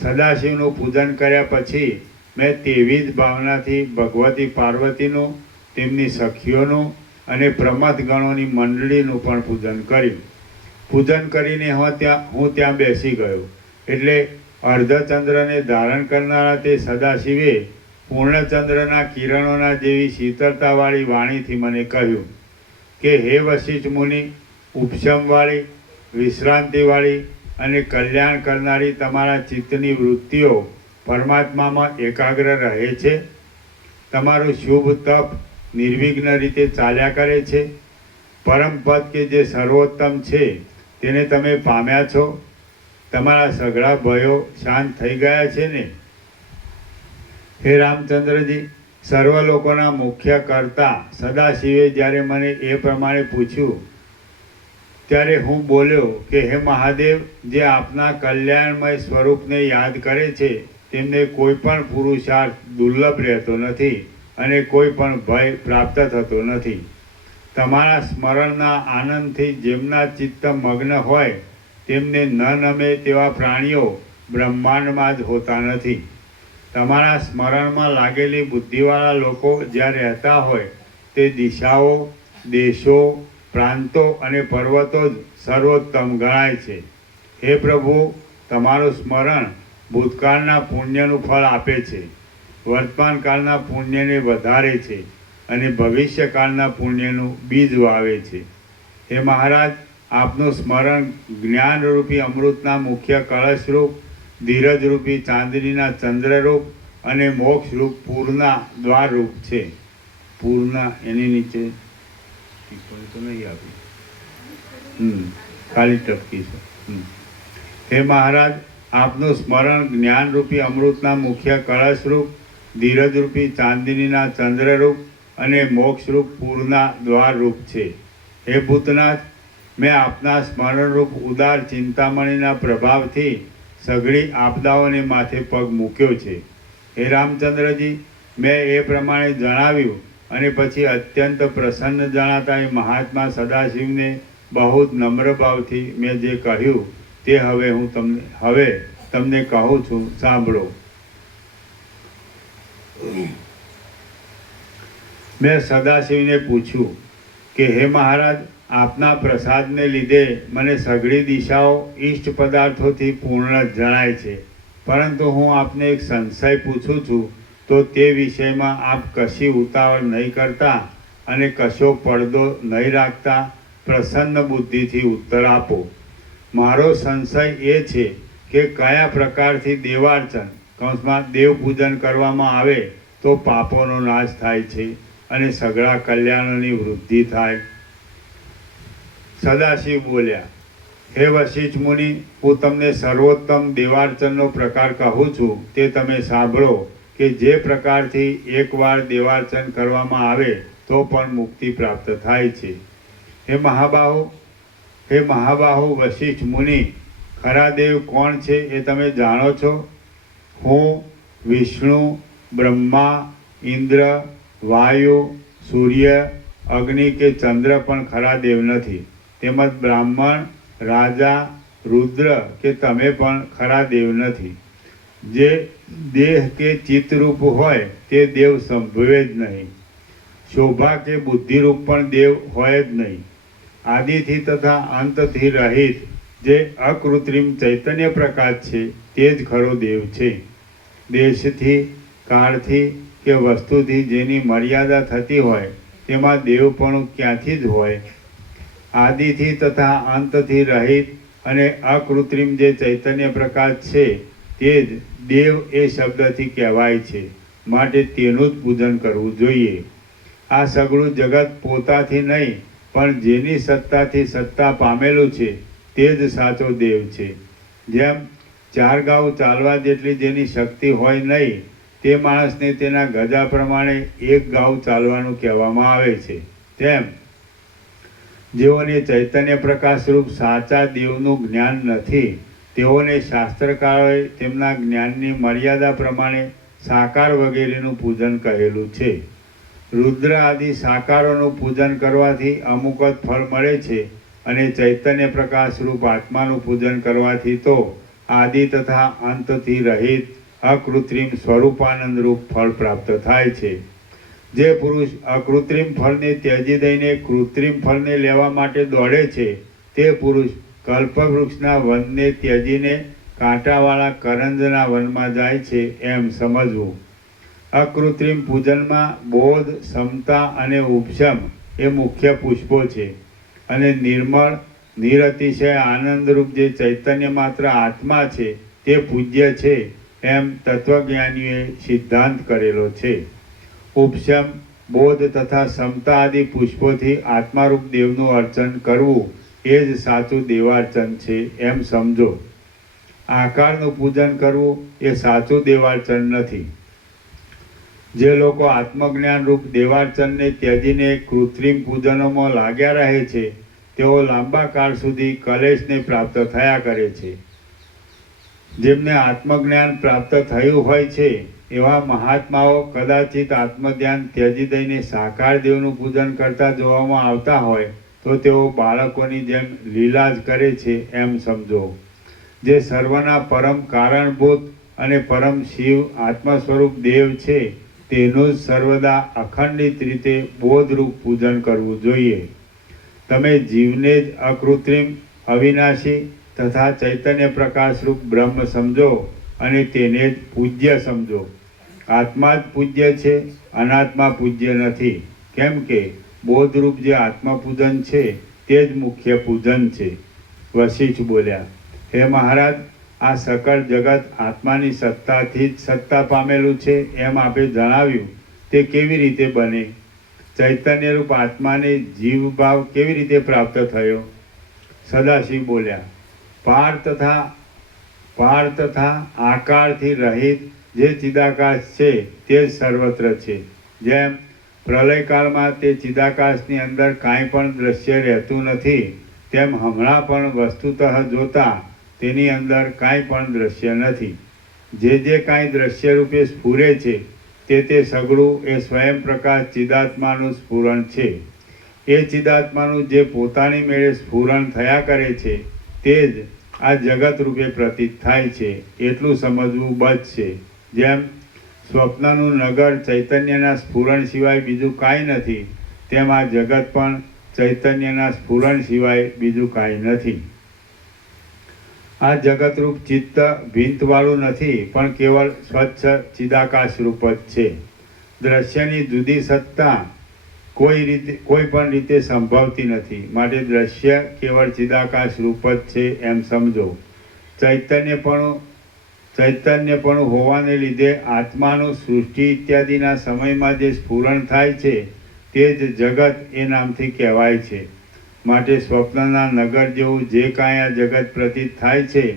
સદાશિવનું પૂજન કર્યા પછી મેં તેવી જ ભાવનાથી ભગવતી પાર્વતીનું, તેમની સખીઓનું અને પ્રમથ ગણોની મંડળીનું પણ પૂજન કર્યું. પૂજન કરીને હું ત્યાં બેસી ગયો. એટલે અર્ધચંદ્રને ધારણ કરનારા તે સદાશિવે પૂર્ણચંદ્રના કિરણોના જેવી શીતળતાવાળી વાણીથી મને કહ્યું કે હે વશિષ્ઠ મુનિ, ઉપશમવાળી, વિશ્રાંતિવાળી અને કલ્યાણ કરનારી તમારા ચિત્તની વૃત્તિઓ પરમાત્મામાં એકાગ્ર રહે છે? તમારું શુભ તપ નિર્વિઘ્ન રીતે ચાલ્યા કરે છે? પરમ પદ કે જે સર્વોત્તમ છે તેને તમે પામ્યા છો? તમારા સઘળા ભયો શાંત થઈ ગયા છે ને? હે રામચંદ્રજી, સર્વ લોકોના મુખ્ય કર્તા સદાશિવે જ્યારે મને એ પ્રમાણે પૂછ્યું ત્યારે હું બોલ્યો કે હે મહાદેવ, જે આપના કલ્યાણમય સ્વરૂપને યાદ કરે છે તેમને કોઈ પણ પુરુષાર્થ દુર્લભ રહેતો નથી અને કોઈ પણ ભય પ્રાપ્ત થતો નથી. તમારા સ્મરણના આનંદથી જેમના ચિત્ત મગ્ન હોય તેમને ન નમે તેવા પ્રાણીઓ બ્રહ્માંડમાં જ હોતા નથી. તમારા સ્મરણમાં લાગેલી બુદ્ધિવાળા લોકો જ્યાં રહેતા હોય તે દિશાઓ, દેશો, પ્રાંતો અને પર્વતો જ સર્વોત્તમ ગણાય છે. હે પ્રભુ, તમારું સ્મરણ ભૂતકાળના પુણ્યનું ફળ આપે છે, વર્તમાનકાળના પુણ્યને વધારે છે અને ભવિષ્યકાળના પુણ્યનું બીજ વાવે છે. હે મહારાજ, આપનું સ્મરણ જ્ઞાનરૂપી અમૃતના મુખ્ય કળશરૂપ, ધીરજરૂપી ચાંદનીના ચંદ્રરૂપ અને મોક્ષરૂપ પૂરના દ્વારરૂપ છે. પૂરના એની નીચે તો નહીં આપી, ખાલી ટપકી છે. હે મહારાજ, આપનું સ્મરણ જ્ઞાનરૂપી અમૃતના મુખ્ય કળશરૂપ, ધીરજરૂપી ચાંદનીના ચંદ્રરૂપ અને મોક્ષરૂપ પૂરના દ્વારરૂપ છે. હે ભૂતનાથ, મેં આપના સ્મરણરૂપ ઉદાર ચિંતામણીના પ્રભાવથી સઘળી આપદાઓને માથે પગ મૂક્યો છે. હે રામચંદ્રજી, મેં એ પ્રમાણે જણાવ્યું અને પછી અત્યંત પ્રસન્ન જણાતા એ મહાત્મા સદાશિવને બહુ જ નમ્ર ભાવથી મેં જે કહ્યું તે હવે તમને કહું છું, સાંભળો. મેં સદાશિવને પૂછ્યું કે હે મહારાજ, આપના પ્રસાદને લીધે મને સઘળી દિશાઓ ઈષ્ટ પદાર્થોથી પૂર્ણ જણાય છે, પરંતુ હું આપને એક સંશય પૂછું છું તો તે વિષયમાં આપ કશી ઉતાવળ નહીં કરતા અને કશો પડદો નહીં રાખતા પ્રસન્ન બુદ્ધિથી ઉત્તર આપો. મારો સંશય એ છે કે કયા પ્રકારથી દેવાર્ચન કૌંસમાં દેવ પૂજન કરવામાં આવે તો પાપોનો નાશ થાય છે અને સઘળા કલ્યાણોની વૃદ્ધિ થાય. સદાશિવ બોલ્યા, હે વશિષ્ઠ મુનિ, હું તમને સર્વોત્તમ દેવાર્ચનનો પ્રકાર કહું છું તે તમે સાંભળો કે જે પ્રકારથી એકવાર દેવાર્ચન કરવામાં આવે તો પણ મુક્તિ પ્રાપ્ત થાય છે. હે મહાબાહુ વશિષ્ઠ મુનિ, ખરા દેવ કોણ છે એ તમે જાણો છો? હું, વિષ્ણુ, બ્રહ્મા, ઇન્દ્ર, વાયુ, સૂર્ય, અગ્નિ કે ચંદ્ર પણ ખરા દેવ નથી. તેમજ બ્રાહ્મણ, રાજા, રુદ્ર કે તમે પણ ખરા દેવ નથી. જે દેહ કે ચિત્તરૂપ હોય તે દેવ સંભવે જ નહીં. શોભા કે બુદ્ધિરૂપ પણ દેવ હોય જ નહીં. આદિથી તથા અંતથી રહિત જે અકૃત્રિમ ચૈતન્ય પ્રકાશ છે તે જ ખરો દેવ છે. દેશથી, કાળથી કે વસ્તુથી જેની મર્યાદા થતી હોય તેમાં દેવપણું ક્યાંથી જ હોય? આદિથી તથા અંતથી રહિત અને અકૃત્રિમ જે ચૈતન્ય પ્રકાશ છે તે જ દેવ એ શબ્દથી કહેવાય છે, માટે તેનું જ પૂજન કરવું જોઈએ. આ સઘળું જગત પોતાથી નહીં પણ જેની સત્તાથી સત્તા પામેલું છે તે જ સાચો દેવ છે. જેમ 4 ગાઉ ચાલવા જેટલી જેની શક્તિ હોય નહીં તે માણસને તેના ગજા પ્રમાણે 1 ગાઉ ચાલવાનું કહેવામાં આવે છે, તેમ જેઓને ચૈતન્ય પ્રકાશરૂપ સાચા દેવનું જ્ઞાન નથી તેઓને શાસ્ત્રકારોએ તેમના જ્ઞાનની મર્યાદા પ્રમાણે સાકાર વગેરેનું પૂજન કહેલું છે. રુદ્ર આદિ સાકારોનું પૂજન કરવાથી અમુક જ ફળ મળે છે અને ચૈતન્ય પ્રકાશરૂપ આત્માનું પૂજન કરવાથી તો આદિ તથા અંતથી રહિત અકૃત્રિમ સ્વરૂપાનંદરૂપ ફળ પ્રાપ્ત થાય છે. જે પુરુષ અકૃત્રિમ ફળને ત્યજી દઈને કૃત્રિમ ફળને લેવા માટે દોડે છે તે પુરુષ કલ્પવૃક્ષના વનને ત્યજીને કાંટાવાળા કરંજના વનમાં જાય છે એમ સમજવું. અકૃત્રિમ પૂજનમાં બોધ, સમતા અને ઉપશમ એ મુખ્ય પુષ્પો છે અને નિર્મળ નિરતિશય આનંદરૂપ જે ચૈતન્ય માત્ર આત્મા છે તે પૂજ્ય છે એમ તત્વજ્ઞાનીઓએ સિદ્ધાંત કરેલો છે. ઉપશમ, બોધ તથા સમતા આદિ પુષ્પોથી આત્મારૂપ દેવનું અર્ચન કરવું એ જ સાચું દેવાર્ચન છે એમ સમજો. આકારનું પૂજન કરવું એ સાચું દેવાર્ચન નથી. જે લોકો આત્મજ્ઞાન રૂપ દેવાર્ચનને ત્યજીને કૃત્રિમ પૂજનોમાં લાગ્યા રહે છે તેઓ લાંબા કાળ સુધી કલેશને પ્રાપ્ત થયા કરે છે. જેમને આત્મજ્ઞાન પ્રાપ્ત થયું હોય છે એવા મહાત્માઓ કદાચિત આત્મધ્યાન ત્યજી દઈને સાકાર દેવનું પૂજન કરતા જોવામાં આવતા હોય તો તેઓ બાળકોની જેમ લીલા જ કરે છે એમ સમજો. જે સર્વના પરમ કારણભૂત અને પરમ શિવ આત્મા સ્વરૂપ દેવ છે તેનું જ સર્વદા અખંડિત રીતે બોધરૂપ પૂજન કરવું જોઈએ. તમે જીવને જ અકૃત્રિમ, અવિનાશી તથા ચૈતન્ય પ્રકાશરૂપ બ્રહ્મ સમજો અને તેને જ પૂજ્ય સમજો. આત્મા જ પૂજ્ય છે, અનાત્મા પૂજ્ય નથી. કેમ કે બોધરૂપ જે આત્મપૂજન છે તે જ મુખ્ય પૂજન છે. વશિષ્ઠ બોલ્યા, હે મહારાજ, આ સકળ જગત આત્માની સત્તાથી જ સત્તા પામેલું છે એમ આપે જણાવ્યું તે કેવી રીતે બને? ચૈતન્યરૂપ આત્માને જીવભાવ કેવી રીતે પ્રાપ્ત થયો? સદાશિવ બોલ્યા, પાર તથા આકારથી રહિત જે ચિદાકાશ છે તે જ સર્વત્ર છે. જેમ પ્રલયકાળમાં તે ચિદાકાશની અંદર કાંઈ પણ દ્રશ્ય રહેતું નથી તેમ હમણાં પણ વસ્તુતઃ જોતા તેની અંદર કાંઈ પણ દ્રશ્ય નથી. જે કાંઈ દ્રશ્ય રૂપે સ્ફુરે છે તે સગળું એ સ્વયં પ્રકાશ ચિદાત્માનું સ્ફુરણ છે. એ ચિદાત્માનું જે પોતાની મેળે સ્ફુરણ થયા કરે છે તે જ આ જગત રૂપે પ્રતીત થાય છે એટલું સમજવું બસ છે. જેમ સ્વપ્નનું નગર ચૈતન્યના સ્ફુરણ સિવાય બીજું કાંઈ નથી તેમ આ જગત પણ ચૈતન્યના સ્ફુરણ સિવાય બીજું કાંઈ નથી. આ જગતરૂપ ચિત્ત ભીંતવાળું નથી પણ કેવળ સ્વચ્છ ચિદાકાશ રૂપ જ છે. દ્રશ્યની જુદી સત્તા કોઈ પણ રીતે સંભવતી નથી, માટે દ્રશ્ય કેવળ ચિદાકાશ રૂપ જ છે એમ સમજો. ચૈતન્યપણું હોવાને લીધે આત્માનું સૃષ્ટિ ઇત્યાદિના સમયમાં જે સ્ફુરણ થાય છે તે જ જગત એ નામથી કહેવાય છે. માટે સ્વપ્નના નગર જેવું જે કાંઈ આ જગત પ્રતીત થાય છે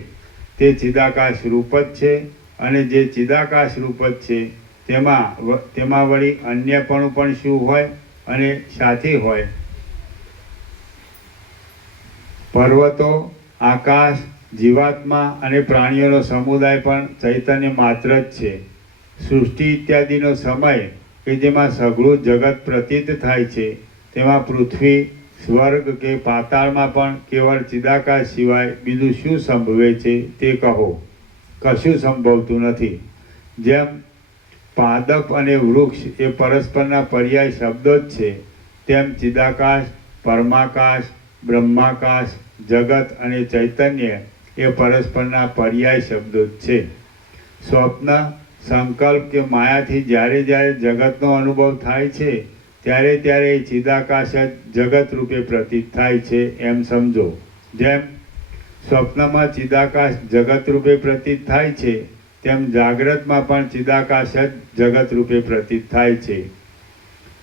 તે ચિદાકાશ રૂપ જ છે અને જે ચિદાકાશ રૂપ જ છે તેમાં વળી અન્યપણું પણ શું હોય અને સાથી હોય? પર્વતો, આકાશ, જીવાત્મા અને પ્રાણીઓનો સમુદાય પણ ચૈતન્ય માત્ર જ છે. સૃષ્ટિ ઇત્યાદિનો સમય કે જેમાં સઘળું જગત પ્રતીત થાય છે તેમાં પૃથ્વી, સ્વર્ગ કે પાતાળમાં પણ કેવળ ચિદાકાશ સિવાય બીજું શું સંભવે છે તે કહો? કશું સંભવતું નથી. જેમ પાદપ અને વૃક્ષ એ પરસ્પરના પર્યાય શબ્દો જ છે તેમ ચિદાકાશ, પરમાકાશ, બ્રહ્માકાશ, જગત અને ચૈતન્ય એ પરસ્પરના પર્યાય શબ્દો જ છે. સ્વપ્ન, સંકલ્પ કે માયાથી જ્યારે જગતનો અનુભવ થાય છે ત્યારે ચિદાકાશ જ જગત રૂપે પ્રતીત થાય છે એમ સમજો. જેમ સ્વપ્નમાં ચિદાકાશ જગત રૂપે પ્રતીત થાય છે તેમ જાગ્રતમાં પણ ચિદાકાશ જ જગત રૂપે પ્રતીત થાય છે.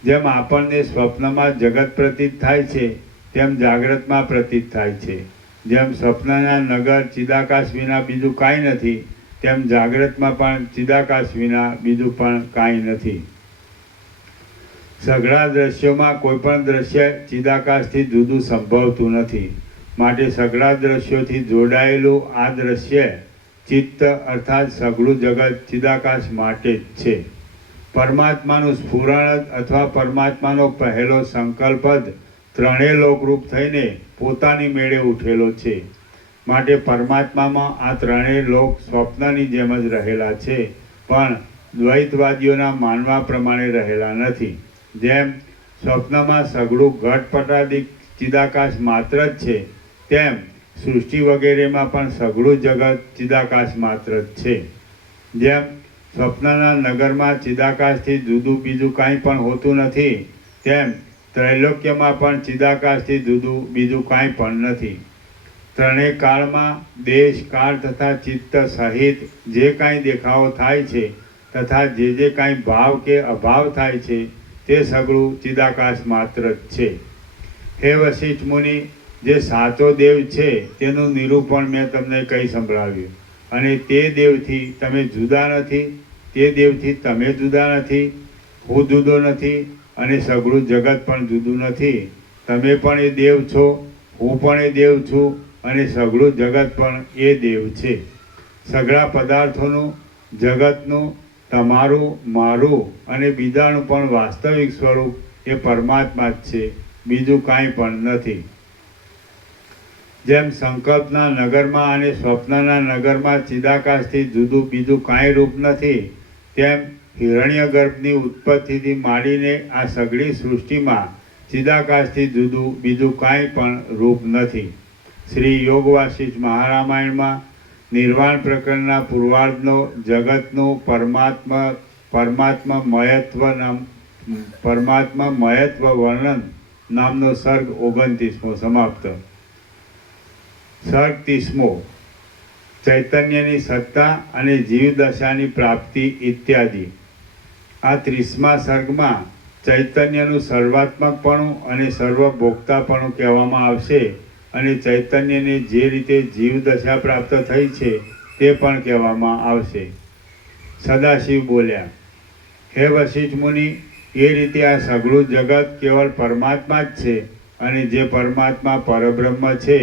જેમ આપણને સ્વપ્નમાં જગત પ્રતીત થાય છે તેમ જાગ્રતમાં પ્રતીત થાય છે. જેમ સ્વપ્નના નગર ચિદાકાશ વિના બીજું કાંઈ નથી તેમ જાગ્રતમાં પણ ચિદાકાશ વિના બીજું પણ કાંઈ નથી. સઘળા દ્રશ્યોમાં કોઈ પણ દ્રશ્ય ચિદાકાશથી જુદું સંભવતું નથી. માટે સઘળા દ્રશ્યોથી જોડાયેલું આ દ્રશ્ય ચિત્ત અર્થાત સઘળું જગત ચિદાકાશ માટે જ છે. પરમાત્માનું સ્ફુરણ જ અથવા પરમાત્માનો પહેલો સંકલ્પ જ ત્રણેય લોકરૂપ થઈને પોતાની મેળે ઉઠેલો છે. માટે પરમાત્મામાં આ ત્રણેય લોક સ્વપ્નની જેમ જ રહેલા છે, પણ દ્વૈતવાદીઓના માનવા પ્રમાણે રહેલા નથી. જેમ સ્વપ્નમાં સઘળું ઘટપટાદી ચિદાકાશ માત્ર જ છે, તેમ સૃષ્ટિ વગેરેમાં પણ સઘળું જગત ચિદાકાશ માત્ર જ છે. જેમ સ્વપ્નના નગરમાં ચિદાકાશથી જુદું બીજું કાંઈ પણ હોતું નથી, તેમ ત્રૈલોક્યમાં પણ ચિદાકાશથી જુદું બીજું કાંઈ પણ નથી. ત્રણેય કાળમાં દેશ કાળ તથા ચિત્ત સહિત જે કાંઈ દેખાવો થાય છે તથા જે કાંઈ ભાવ કે અભાવ થાય છે તે સઘળું ચિદાકાશ માત્ર જ છે. હે વશિષ્ઠ મુનિ, જે સાચો દેવ છે તેનું નિરૂપણ મેં તમને કહી સંભળાવ્યું. અને તે દેવથી તમે જુદા નથી, તે દેવથી તમે જુદા નથી, હું જુદો નથી અને સઘળું જગત પણ જુદું નથી. તમે પણ એ દેવ છો, હું પણ એ દેવ છું અને સઘળું જગત પણ એ દેવ છે. સઘળા પદાર્થોનું, જગતનું, તમારું, મારું અને બીજાનું પણ વાસ્તવિક સ્વરૂપ એ પરમાત્મા જ છે, બીજું કાંઈ પણ નથી. જેમ સંકલ્પના નગરમાં અને સ્વપ્નના નગરમાં ચિદાકાશથી જુદું બીજું કાંઈ રૂપ નથી, તેમ હિરણ્યગર્ભની ઉત્પત્તિથી માંડીને આ સઘળી સૃષ્ટિમાં ચિદાકાશથી જુદું બીજું કાંઈ પણ રૂપ નથી. શ્રી યોગ વાસિષ્ઠ મહારામાયણમાં નિર્વાણ પ્રકરણના પૂર્વાર્ધનો જગતનું પરમાત્મમયત્વ વર્ણન નામનો સર્ગ 29મો સમાપ્ત. સર્ગ 30મો ચૈતન્યની સત્તા અને જીવદશાની પ્રાપ્તિ ઇત્યાદિ. આ 30મા સર્ગમાં ચૈતન્યનું સર્વાત્મકપણું અને સર્વભોક્તાપણું કહેવામાં આવશે અને ચૈતન્યને જે રીતે જીવદશા પ્રાપ્ત થઈ છે તે પણ કહેવામાં આવશે. સદાશિવ બોલ્યા, હે વશિષ્ઠ મુનિ, એ રીતે આ સઘળું જગત કેવળ પરમાત્મા જ છે અને જે પરમાત્મા પરબ્રહ્મ છે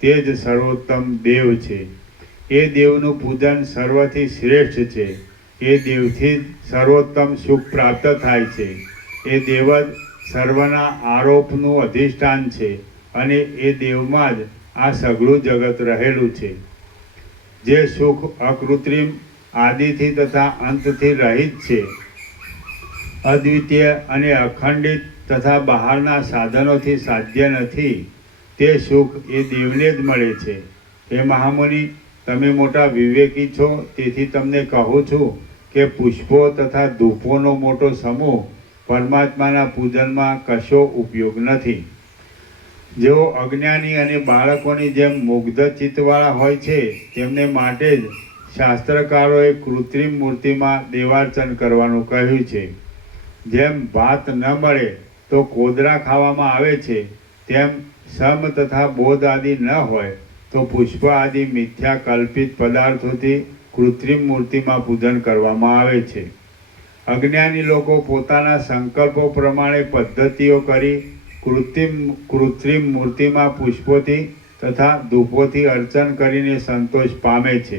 તે જ સર્વોત્તમ દેવ છે. એ દેવનું પૂજન સર્વથી શ્રેષ્ઠ છે. એ દેવથી જ સર્વોત્તમ સુખ પ્રાપ્ત થાય છે. એ દેવ જ સર્વના આરોપનું અધિષ્ઠાન છે અને એ દેવમાં જ આ સઘળું જગત રહેલું છે. જે સુખ અકૃત્રિમ, આદિથી તથા અંતથી રહિત છે, અદ્વિતીય અને અખંડિત તથા બહારના સાધનોથી સાધ્ય નથી, તે સુખ એ દેવને જ મળે છે. હે મહામુનિ, તમે મોટા વિવેકી છો, તેથી તમને કહું છું કે પુષ્પો તથા ધૂપોનો મોટો સમૂહ પરમાત્માના પૂજનમાં કશો ઉપયોગ નથી. જેઓ અજ્ઞાની અને બાળકોની જેમ મુગ્ધ ચિત્તવાળા હોય છે, તેમને માટે જ શાસ્ત્રકારોએ કૃત્રિમ મૂર્તિમાં દેવાર્ચન કરવાનું કહ્યું છે. જેમ ભાત ન મળે તો કોદરા ખાવામાં આવે છે, તેમ સમ તથા બોધ આદિ ન હોય તો પુષ્પ આદિ મિથ્યા કલ્પિત પદાર્થોથી કૃત્રિમ મૂર્તિમાં પૂજન કરવામાં આવે છે. અજ્ઞાની લોકો પોતાના સંકલ્પો પ્રમાણે પદ્ધતિઓ કરી કૃત્રિમ મૂર્તિમાં પુષ્પોથી તથા ધૂપોથી અર્ચન કરીને સંતોષ પામે છે.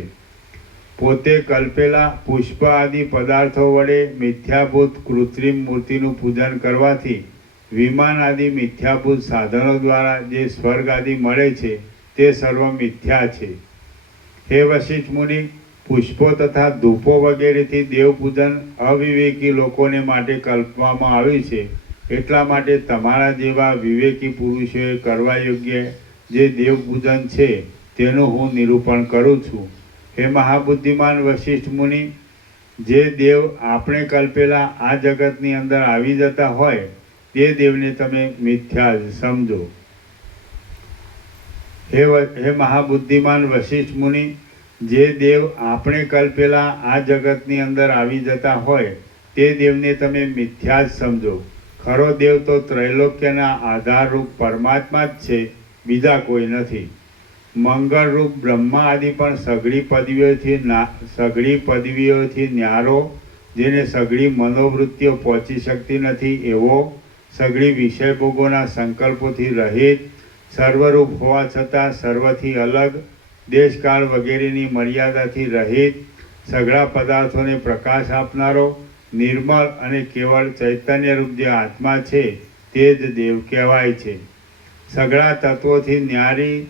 પોતે કલ્પેલા પુષ્પ આદિ પદાર્થો વડે મિથ્યાભૂત કૃત્રિમ મૂર્તિનું પૂજન કરવાથી વિમાન આદિ મિથ્યાભૂત સાધનો દ્વારા જે સ્વર્ગ આદિ મળે છે તે સર્વ મિથ્યા છે. હે વશિષ્ઠ મુનિ, પુષ્પો તથા ધૂપો વગેરેથી દેવપૂજન અવિવેકી લોકોને માટે કલ્પવામાં આવ્યું છે. એટલા માટે તમારા જેવા વિવેકી પુરુષોએ કરવા યોગ્ય જે દેવપૂજન છે તેનું હું નિરૂપણ કરું છું. હે મહાબુદ્ધિમાન વશિષ્ઠ મુનિ, જે દેવ આપણે કલ્પેલા આ જગતની અંદર આવી જતા હોય તે દેવને તમે મિથ્યા જ સમજો. હે મહાબુદ્ધિમાન વશિષ્ઠ મુનિ, જે દેવ આપણે કલ્પેલા આ જગતની અંદર આવી જતા હોય તે દેવને તમે મિથ્યા જ સમજો. ખરો દેવ તો ત્રૈલોક્યના આધારરૂપ પરમાત્મા જ છે, બીજા કોઈ નથી. મંગળરૂપ બ્રહ્મા આદિ પણ સઘળી પદવીઓથી ન્યારો જેને સઘળી મનોવૃત્તિઓ પહોંચી શકતી નથી એવો, સઘળી વિષયભોગોના સંકલ્પોથી રહિત, સર્વરૂપ હોવા છતાં સર્વથી અલગ, દેશકાળ વગેરેની મર્યાદાથી રહિત, સઘળા પદાર્થોને પ્રકાશ આપનારો, નિર્મળ અને કેવળ ચૈતન્યરૂપ જે આત્મા છે તે જ દેવ કહેવાય છે. સઘળા તત્વોથી ન્યારી,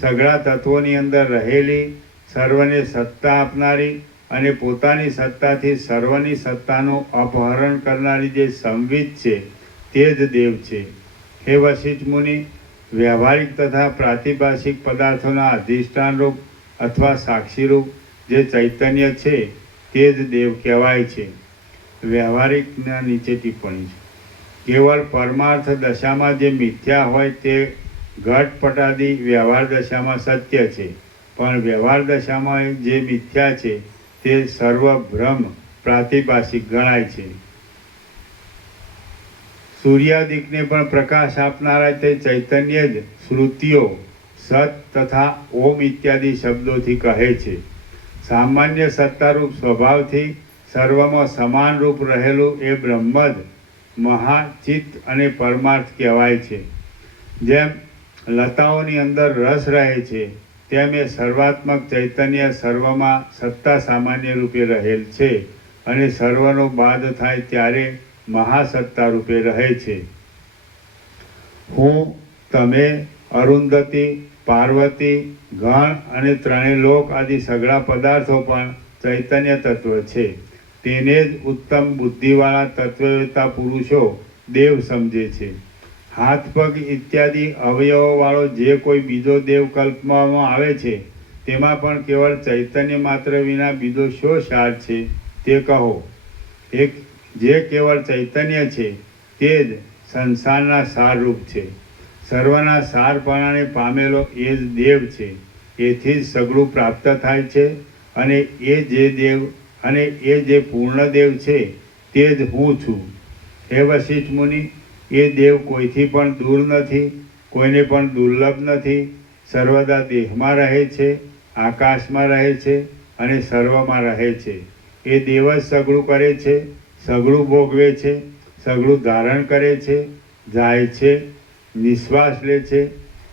સઘળા તત્વોની અંદર રહેલી, સર્વને સત્તા આપનારી અને પોતાની સત્તાથી સર્વની સત્તાનું અપહરણ કરનારી જે સંવિત છે તે જ દેવ છે. હે વશિષ્ઠ મુનિ, વ્યવહારિક તથા પ્રાતિભાષિક પદાર્થોના અધિષ્ઠાનરૂપ અથવા સાક્ષીરૂપ જે ચૈતન્ય છે તે જ દેવ કહેવાય છે. વ્યવહારિકના નીચે ટિપ્પણી છે. કેવળ પરમાર્થ દશામાં જે મિથ્યા હોય તે ઘટપટાદી વ્યવહાર દશામાં સત્ય છે, પણ વ્યવહાર દશામાં જે મિથ્યા છે તે સર્વ ભ્રમ પ્રાતિભાષિક ગણાય છે. સૂર્યાદિકને પણ પ્રકાશ આપનારા તે ચૈતન્ય જ શ્રુતિઓ સત તથા ઓમ ઇત્યાદિ શબ્દોથી કહે છે. સામાન્ય સત્તારૂપ સ્વભાવથી સર્વમાં સમાન રૂપ રહેલું એ બ્રહ્મ જ મહાચિત્ત અને પરમાર્થ કહેવાય છે. જેમ લતાઓની અંદર રસ રહે છે તેમ એ સર્વાત્મક ચૈતન્ય સર્વમાં સત્તા સામાન્ય રૂપે રહેલ છે અને સર્વનો બાદ થાય ત્યારે મહાસત્તા રૂપે રહે છે. હું, તમે, અરુંધતી, પાર્વતી, ગણ અને ત્રણેય લોક આદિ સઘળા પદાર્થો પણ ચૈતન્ય તત્વ છે. તેને જ ઉત્તમ બુદ્ધિવાળા તત્વવેતા પુરુષો દેવ સમજે છે. હાથ પગ ઇત્યાદિ અવયવોવાળો જે કોઈ બીજો દેવ કલ્પવામાં આવે છે તેમાં પણ કેવળ ચૈતન્ય માત્ર વિના બીજો શો સાર છે તે કહો. એક જે કેવળ ચૈતન્ય છે તે જ સંસારના સારરૂપ છે. સર્વના સારપણાને પામેલો એ જ દેવ છે. એથી જ સઘળું પ્રાપ્ત થાય છે અને એ જે પૂર્ણ દેવ છે તે જ હું છું. હે વશિષ્ઠ મુનિ, એ દેવ કોઈથી પણ દૂર નથી, કોઈને પણ દુર્લભ નથી, સર્વદા દેહમાં રહે છે, આકાશમાં રહે છે અને સર્વમાં રહે છે. એ દેવ જ સઘળું કરે છે, સઘળું ભોગવે છે, સઘળું ધારણ કરે છે, જાય છે, નિશ્વાસ લે છે,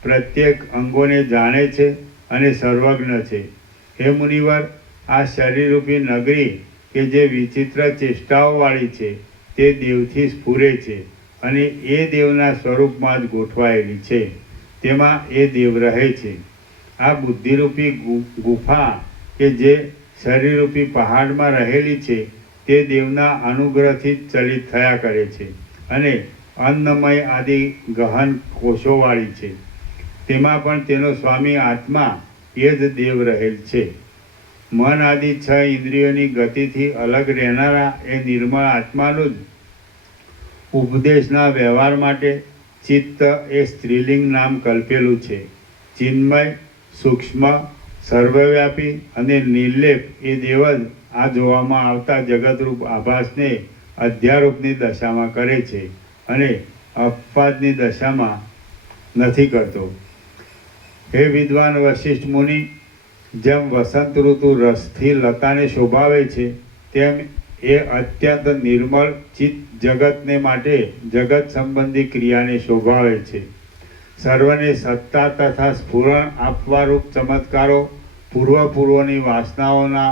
પ્રત્યેક અંગોને જાણે છે અને સર્વજ્ઞ છે. હે મુનિવર, આ શરીરરૂપી નગરી કે જે વિચિત્ર ચેષ્ટાઓવાળી છે તે દેવથી સ્ફુરે છે અને એ દેવના સ્વરૂપમાં જ ગોઠવાયેલી છે. તેમાં એ દેવ રહે છે. આ બુદ્ધિરૂપી ગુફા કે જે શરીરરૂપી પહાડમાં રહેલી છે તે દેવના અનુગ્રહથી જ ચલિત થયા કરે છે અને અન્નમય આદિ ગહન કોષોવાળી છે. તેમાં પણ તેનો સ્વામી આત્મા એ જ દેવ રહેલ છે. મન આદિ 6 ઇન્દ્રિયોની ગતિથી અલગ રહેનારા એ નિર્મળ આત્માનું જ ઉપદેશના વ્યવહાર માટે ચિત્ત એ સ્ત્રીલિંગ નામ કલ્પેલું છે. ચિન્મય, સૂક્ષ્મ, સર્વવ્યાપી અને નિર્લેપ એ દેવ જ આ જોવામાં આવતા જગતરૂપ આભાસને અધ્યારૂપની દશામાં કરે છે અને અપવાદની દશામાં નથી કરતો. હે વિદ્વાન વશિષ્ઠ મુનિ, જેમ વસંત ઋતુ રસથી લતાને શોભાવે છે તેમ એ અત્યંત નિર્મળ ચિત્ત જગતને માટે જગત સંબંધી ક્રિયાને શોભાવે છે. સર્વને સત્તા તથા સ્ફુરણ આપવારૂપ ચમત્કારો પૂર્વની વાસનાઓના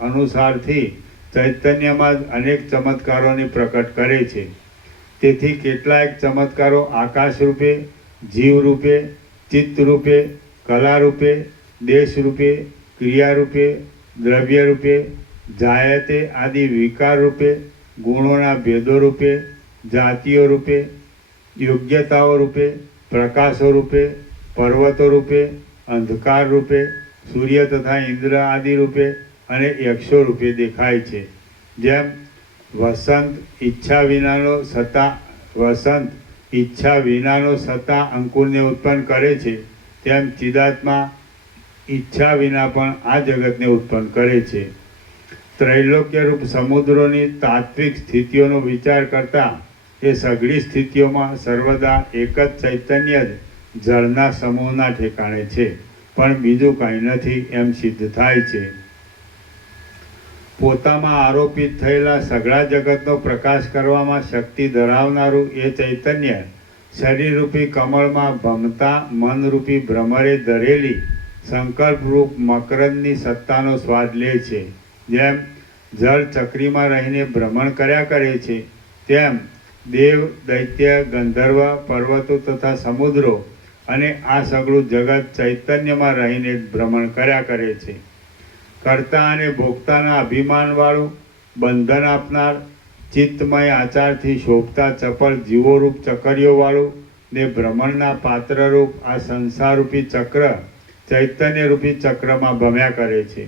અનુસારથી ચૈતન્યમાં જ અનેક ચમત્કારોને પ્રકટ કરે છે. તેથી કેટલાક ચમત્કારો આકાશ રૂપે, જીવ રૂપે, ચિત્ત રૂપે, કલા રૂપે, દેશ રૂપે, ક્રિયા રૂપે, દ્રવ્ય રૂપે, જાયતે આદિ વિકાર રૂપે, ગુણોના ભેદો રૂપે, જાતિઓ રૂપે, યોગ્યતાઓ રૂપે, પ્રકાશો રૂપે, પર્વતો રૂપે, અંધકાર રૂપે, સૂર્ય તથા ઇન્દ્ર આદિ રૂપે અને યક્ષો રૂપે દેખાય છે. જેમ વસંત ઈચ્છા વિનાનો સત્તા અંકુરને ઉત્પન્ન કરે છે તેમ ચિદાત્મા ઈચ્છા વિના પણ આ જગતને ઉત્પન્ન કરે છે. ત્રૈલોક્યરૂપ સમુદ્રોની તાત્વિક સ્થિતિઓનો વિચાર કરતા એ સઘળી સ્થિતિઓમાં સર્વદા એક જ ચૈતન્ય જ જળના સમૂહના ઠેકાણે છે, પણ બીજું કંઈ નથી એમ સિદ્ધ થાય છે. પોતામાં આરોપિત થયેલા સઘળા જગતનો પ્રકાશ કરવામાં શક્તિ ધરાવનારું એ ચૈતન્ય શરીરરૂપી કમળમાં ભમતા મનરૂપી ભ્રમરે ધરેલી સંકલ્પરૂપ મકરંદની સત્તાનો સ્વાદ લે છે. જેમ જળ ચક્રીમાં રહીને ભ્રમણ કર્યા કરે છે, તેમ દેવ, દૈત્ય, ગંધર્વ, પર્વતો તથા સમુદ્રો અને આ સઘળું જગત ચૈતન્યમાં રહીને ભ્રમણ કર્યા કરે છે. કર્તા અને ભોગતાના અભિમાનવાળું, બંધન આપનાર, ચિત્તમય આચારથી શોભતા ચપળ જીવોરૂપ ચકરીઓવાળું ને ભ્રમણના પાત્રરૂપ આ સંસારરૂપી ચક્ર ચૈતન્યરૂપી ચક્રમાં ભમ્યા કરે છે.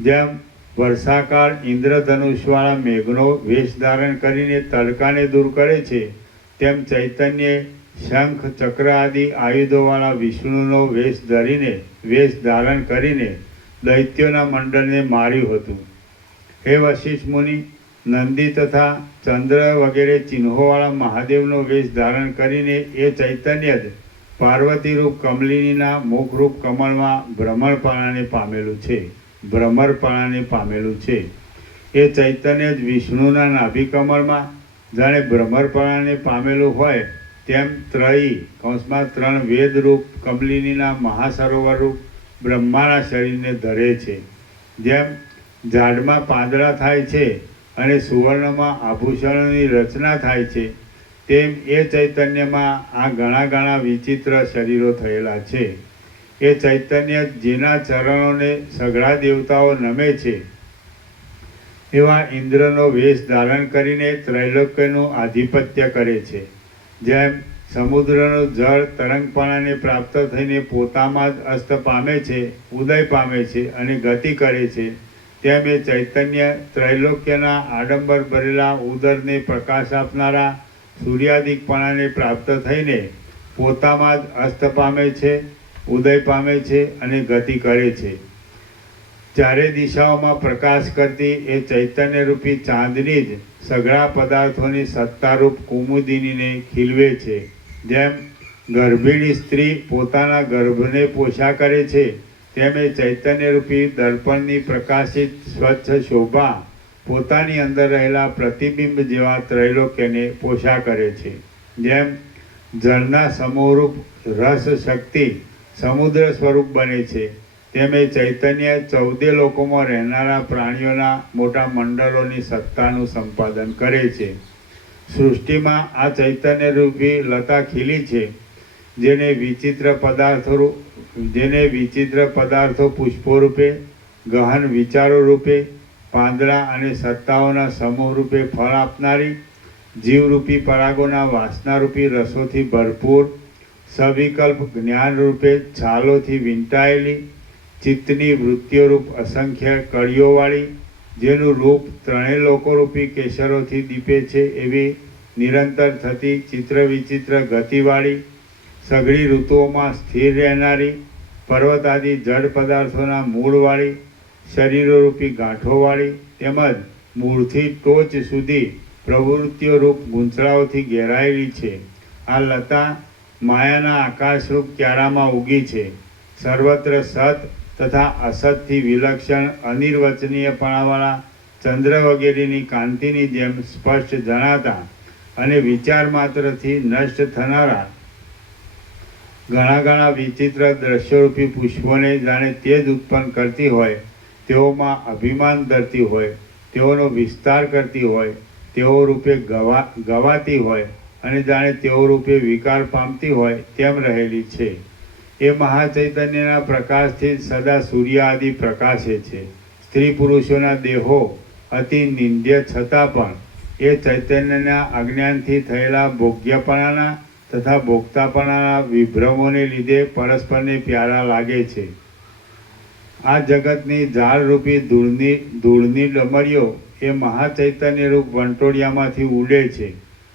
જેમ વર્ષાકાળ ઇન્દ્રધનુષવાળા મેઘનો વેશ ધારણ કરીને તડકાને દૂર કરે છે, તેમ ચૈતન્યે શંખ, ચક્ર આદિ આયુધોવાળા વિષ્ણુનો વેશ ધારણ કરીને દૈત્યોના મંડળને માર્યું હતું. હે વશિષ્ઠ મુનિ, નંદી તથા ચંદ્ર વગેરે ચિહ્નોવાળા મહાદેવનો વેશ ધારણ કરીને એ ચૈતન્ય જ પાર્વતીરૂપ કમલિનીના મુખરૂપ કમળમાં ભ્રમરપણાને પામેલું છે. એ ચૈતન્ય જ વિષ્ણુના નાભિ કમળમાં જાણે ભ્રમરપણાને પામેલું હોય તેમ ત્રણ વેદરૂપ કમલિનીના મહાસરોવરરૂપ બ્રહ્માના શરીરને ધરે છે. જેમ ઝાડમાં પાંદડા થાય છે અને સુવર્ણમાં આભૂષણોની રચના થાય છે, તેમ એ ચૈતન્યમાં આ ઘણા વિચિત્ર શરીરો થયેલા છે. એ ચૈતન્ય જેના ચરણોને સઘળા દેવતાઓ નમે છે, એવા ઇન્દ્રનો વેશ ધારણ કરીને ત્રૈલોક્યનું આધિપત્ય કરે છે. જેમ સમુદ્રનું જળ તરંગપણાને પ્રાપ્ત થઈને પોતામાં જ અસ્ત પામે છે, ઉદય પામે છે અને ગતિ કરે છે, તેમ એ ચૈતન્ય ત્રૈલોક્યના આડંબર ભરેલા ઉદરને પ્રકાશ આપનારા સૂર્યાદિકપણાને પ્રાપ્ત થઈને પોતામાં જ અસ્ત પામે છે, ઉદય પામે છે અને ગતિ કરે છે. ચારે દિશાઓમાં પ્રકાશ કરતી એ ચૈતન્યરૂપી ચાંદની જ સઘળા પદાર્થોની સત્તારૂપ કુમુદિનીને ખીલવે છે. જેમ ગર્ભિણી સ્ત્રી પોતાના ગર્ભને પોષા કરે છે, તેમ એ ચૈતન્યરૂપી દર્પણની પ્રકાશિત સ્વચ્છ શોભા પોતાની અંદર રહેલા પ્રતિબિંબ જેવા ત્રૈલોક્યને પોષા કરે છે. જેમ જળના સમૂહરૂપ રસ શક્તિ સમુદ્ર સ્વરૂપ બને છે, તેમ એ ચૈતન્ય 14 લોકોમાં રહેનારા પ્રાણીઓના મોટા મંડળોની સત્તાનું સંપાદન કરે છે. સૃષ્ટિમાં આ ચૈતન્યરૂપી લતા ખીલી છે, જેને વિચિત્ર પદાર્થો પુષ્પો રૂપે, ગહન વિચારો રૂપે, પાંદડા અને સત્તાઓના સમૂહ રૂપે ફળ આપનારી, જીવરૂપી પરાગોના વાસનારૂપી રસોથી ભરપૂર, સવિકલ્પ જ્ઞાન રૂપે છાલોથી વીંટાયેલી, ચિત્તની વૃત્તિઓરૂપ અસંખ્ય કળીઓવાળી, જેનું રૂપ ત્રણેય લોકોરૂપી કેસરોથી દીપે છે એવી નિરંતર થતી ચિત્ર વિચિત્ર ગતિવાળી, સઘળી ઋતુઓમાં સ્થિર રહેનારી, પર્વતાદિ જળ પદાર્થોના મૂળવાળી, શરીરોરૂપી ગાંઠોવાળી, તેમજ મૂળથી ટોચ સુધી પ્રવૃત્તિઓરૂપ ગૂંચળાઓથી ઘેરાયેલી છે. આ લતા માયાના આકાશરૂપ ક્યારામાં ઉગી છે. સર્વત્ર સત તથા અસતથી વિલક્ષણ અનિર્વચનીયપણાવાળા ચંદ્ર વગેરેની કાંતિની જેમ સ્પષ્ટ જણાતા અને વિચાર માત્રથી નષ્ટ થનારા ઘણા વિચિત્ર દ્રશ્યરૂપી પુષ્પોને જાણે તેજ ઉત્પન્ન કરતી હોય, તેઓમાં અભિમાન ધરતી હોય, તેઓનો વિસ્તાર કરતી હોય, તેઓ રૂપે ગવાતી હોય અને જાણે તેઓ રૂપે વિકાર પામતી હોય તેમ રહેલી છે. એ મહાચૈતન્યના પ્રકાશથી સદા સૂર્ય આદિ પ્રકાશે છે. સ્ત્રી પુરુષોના દેહો અતિ નિંદ્ય છતાં પણ એ ચૈતન્યના અજ્ઞાનથી થયેલા ભોગ્યપણાના તથા ભોગતાપણાના વિભ્રમોને લીધે પરસ્પરને પ્યારા લાગે છે. આ જગતની ઝાડરૂપી ધૂળની ડમરીઓ એ મહાચૈતન્યરૂપ વંટોળિયામાંથી ઉડે છે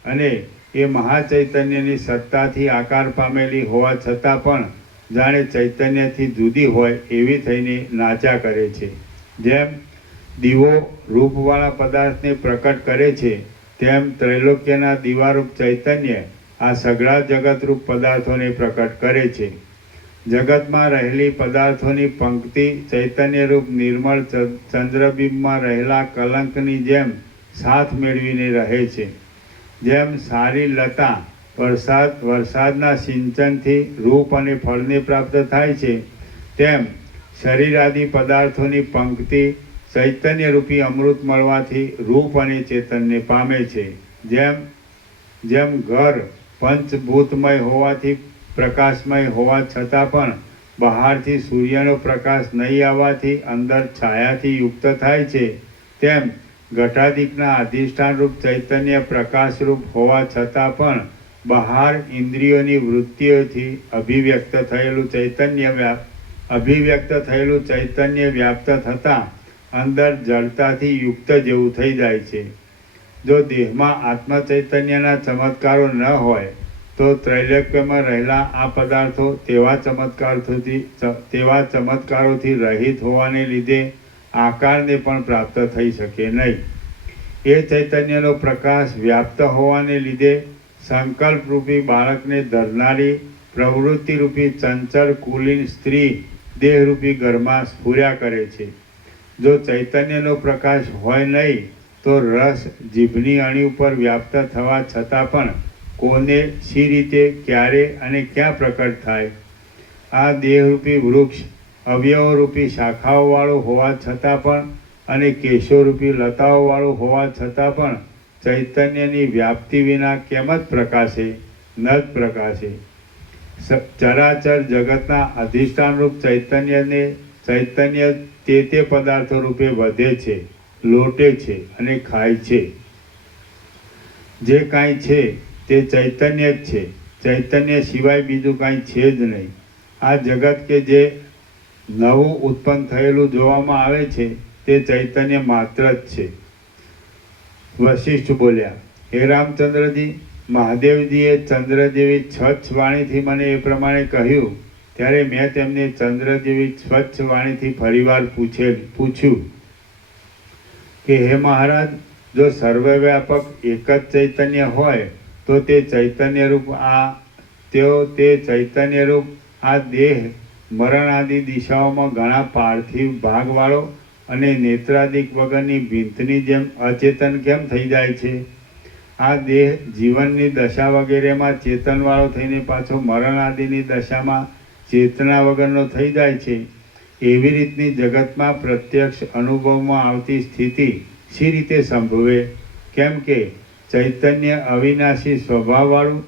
અને એ મહાચૈતન્યની સત્તાથી આકાર પામેલી હોવા છતાં પણ જાણે ચૈતન્યથી જુદી હોય એવી થઈને નાચ્યા કરે છે. જેમ દીવો રૂપવાળા પદાર્થને પ્રકટ કરે છે, તેમ ત્રૈલોક્યના દીવારૂપ ચૈતન્ય આ સઘળા જગતરૂપ પદાર્થોને પ્રકટ કરે છે. જગતમાં રહેલી પદાર્થોની પંક્તિ ચૈતન્યરૂપ નિર્મળ ચંદ્રબિંબમાં રહેલા કલંકની જેમ સાથ મેળવીને રહે છે. જેમ સારી લતા વરસાદના સિંચનથી રૂપ અને ફળને પ્રાપ્ત થાય છે, તેમ શરીરાદિ પદાર્થોની પંક્તિ ચૈતન્યરૂપી અમૃત મળવાથી રૂપ અને ચેતનને પામે છે. જેમ ઘર પંચભૂતમય હોવાથી પ્રકાશમય હોવા છતાં પણ બહારથી સૂર્યનો પ્રકાશ નહીં આવવાથી અંદર છાયાથી યુક્ત થાય છે, તેમ ઘટાદિકના અધિષ્ઠાનરૂપ ચૈતન્ય પ્રકાશરૂપ હોવા છતાં પણ બહાર ઇન્દ્રિયોની વૃત્તિઓથી અભિવ્યક્ત થયેલું ચૈતન્ય વ્યાપ્ત થતાં અંદર જડતાથી યુક્ત જેવું થઈ જાય છે. જો દેહમાં આત્મ ચૈતન્યના ચમત્કારો ન હોય તો ત્રૈલોક્યમાં રહેલા આ પદાર્થો તેવા ચમત્કારોથી રહિત હોવાને લીધે આકારને પણ પ્રાપ્ત થઈ શકે નહીં. એ ચૈતન્યનો પ્રકાશ વ્યાપ્ત હોવાને લીધે સંકલ્પરૂપી બાળકને ધરનારી પ્રવૃત્તિરૂપી ચંચળ કુલીન સ્ત્રી દેહરૂપી ઘરમાં સ્ફુર્યા કરે છે. જો ચૈતન્યનો પ્રકાશ હોય નહીં તો રસ જીભની અણી ઉપર વ્યાપ્ત થવા છતાં પણ કોને, શી રીતે, ક્યારે અને ક્યાં પ્રકટ થાય? આ દેહરૂપી વૃક્ષ અવયવરૂપી શાખાઓવાળું હોવા છતાં પણ અને કેશોરૂપી લતાઓવાળું હોવા છતાં પણ ચૈતન્યની વ્યાપ્તિ વિના કેમ જ પ્રકાશે? ન જ પ્રકાશે. ચરાચર જગતના અધિષ્ઠાનરૂપ ચૈતન્ય તે પદાર્થો રૂપે વધે છે, લોટે છે અને ખાય છે. જે કાંઈ છે તે ચૈતન્ય જ છે. ચૈતન્ય સિવાય બીજું કાંઈ છે જ નહીં. આ જગત કે જે નવું ઉત્પન્ન થયેલું જોવામાં આવે છે તે ચૈતન્ય માત્ર જ છે. વશિષ્ઠ બોલ્યા, હે રામચંદ્રજી, મહાદેવજીએ ચંદ્ર જેવી સ્વચ્છ વાણીથી મને એ પ્રમાણે કહ્યું, ત્યારે મેં તેમને ચંદ્ર જેવી સ્વચ્છ વાણીથી ફરીવાર પૂછ્યું કે હે મહારાજ, જો સર્વવ્યાપક એક જ ચૈતન્ય હોય તો તે ચૈતન્યરૂપ આ દેહ મરણ આદિ દિશાઓમાં ઘણા પાર્થિવ ભાગવાળો અને નેત્રાદિક વગરની ભીંતની જેમ અચેતન કેમ થઈ જાય છે? આ દેહ જીવનની દશા વગેરેમાં ચેતનવાળો થઈને પાછો મરણ આદિની દશામાં ચેતના વગરનો થઈ જાય છે. એવી રીતની જગતમાં પ્રત્યક્ષ અનુભવમાં આવતી સ્થિતિ શી રીતે સંભવે? કેમ કે ચૈતન્ય અવિનાશી સ્વભાવવાળું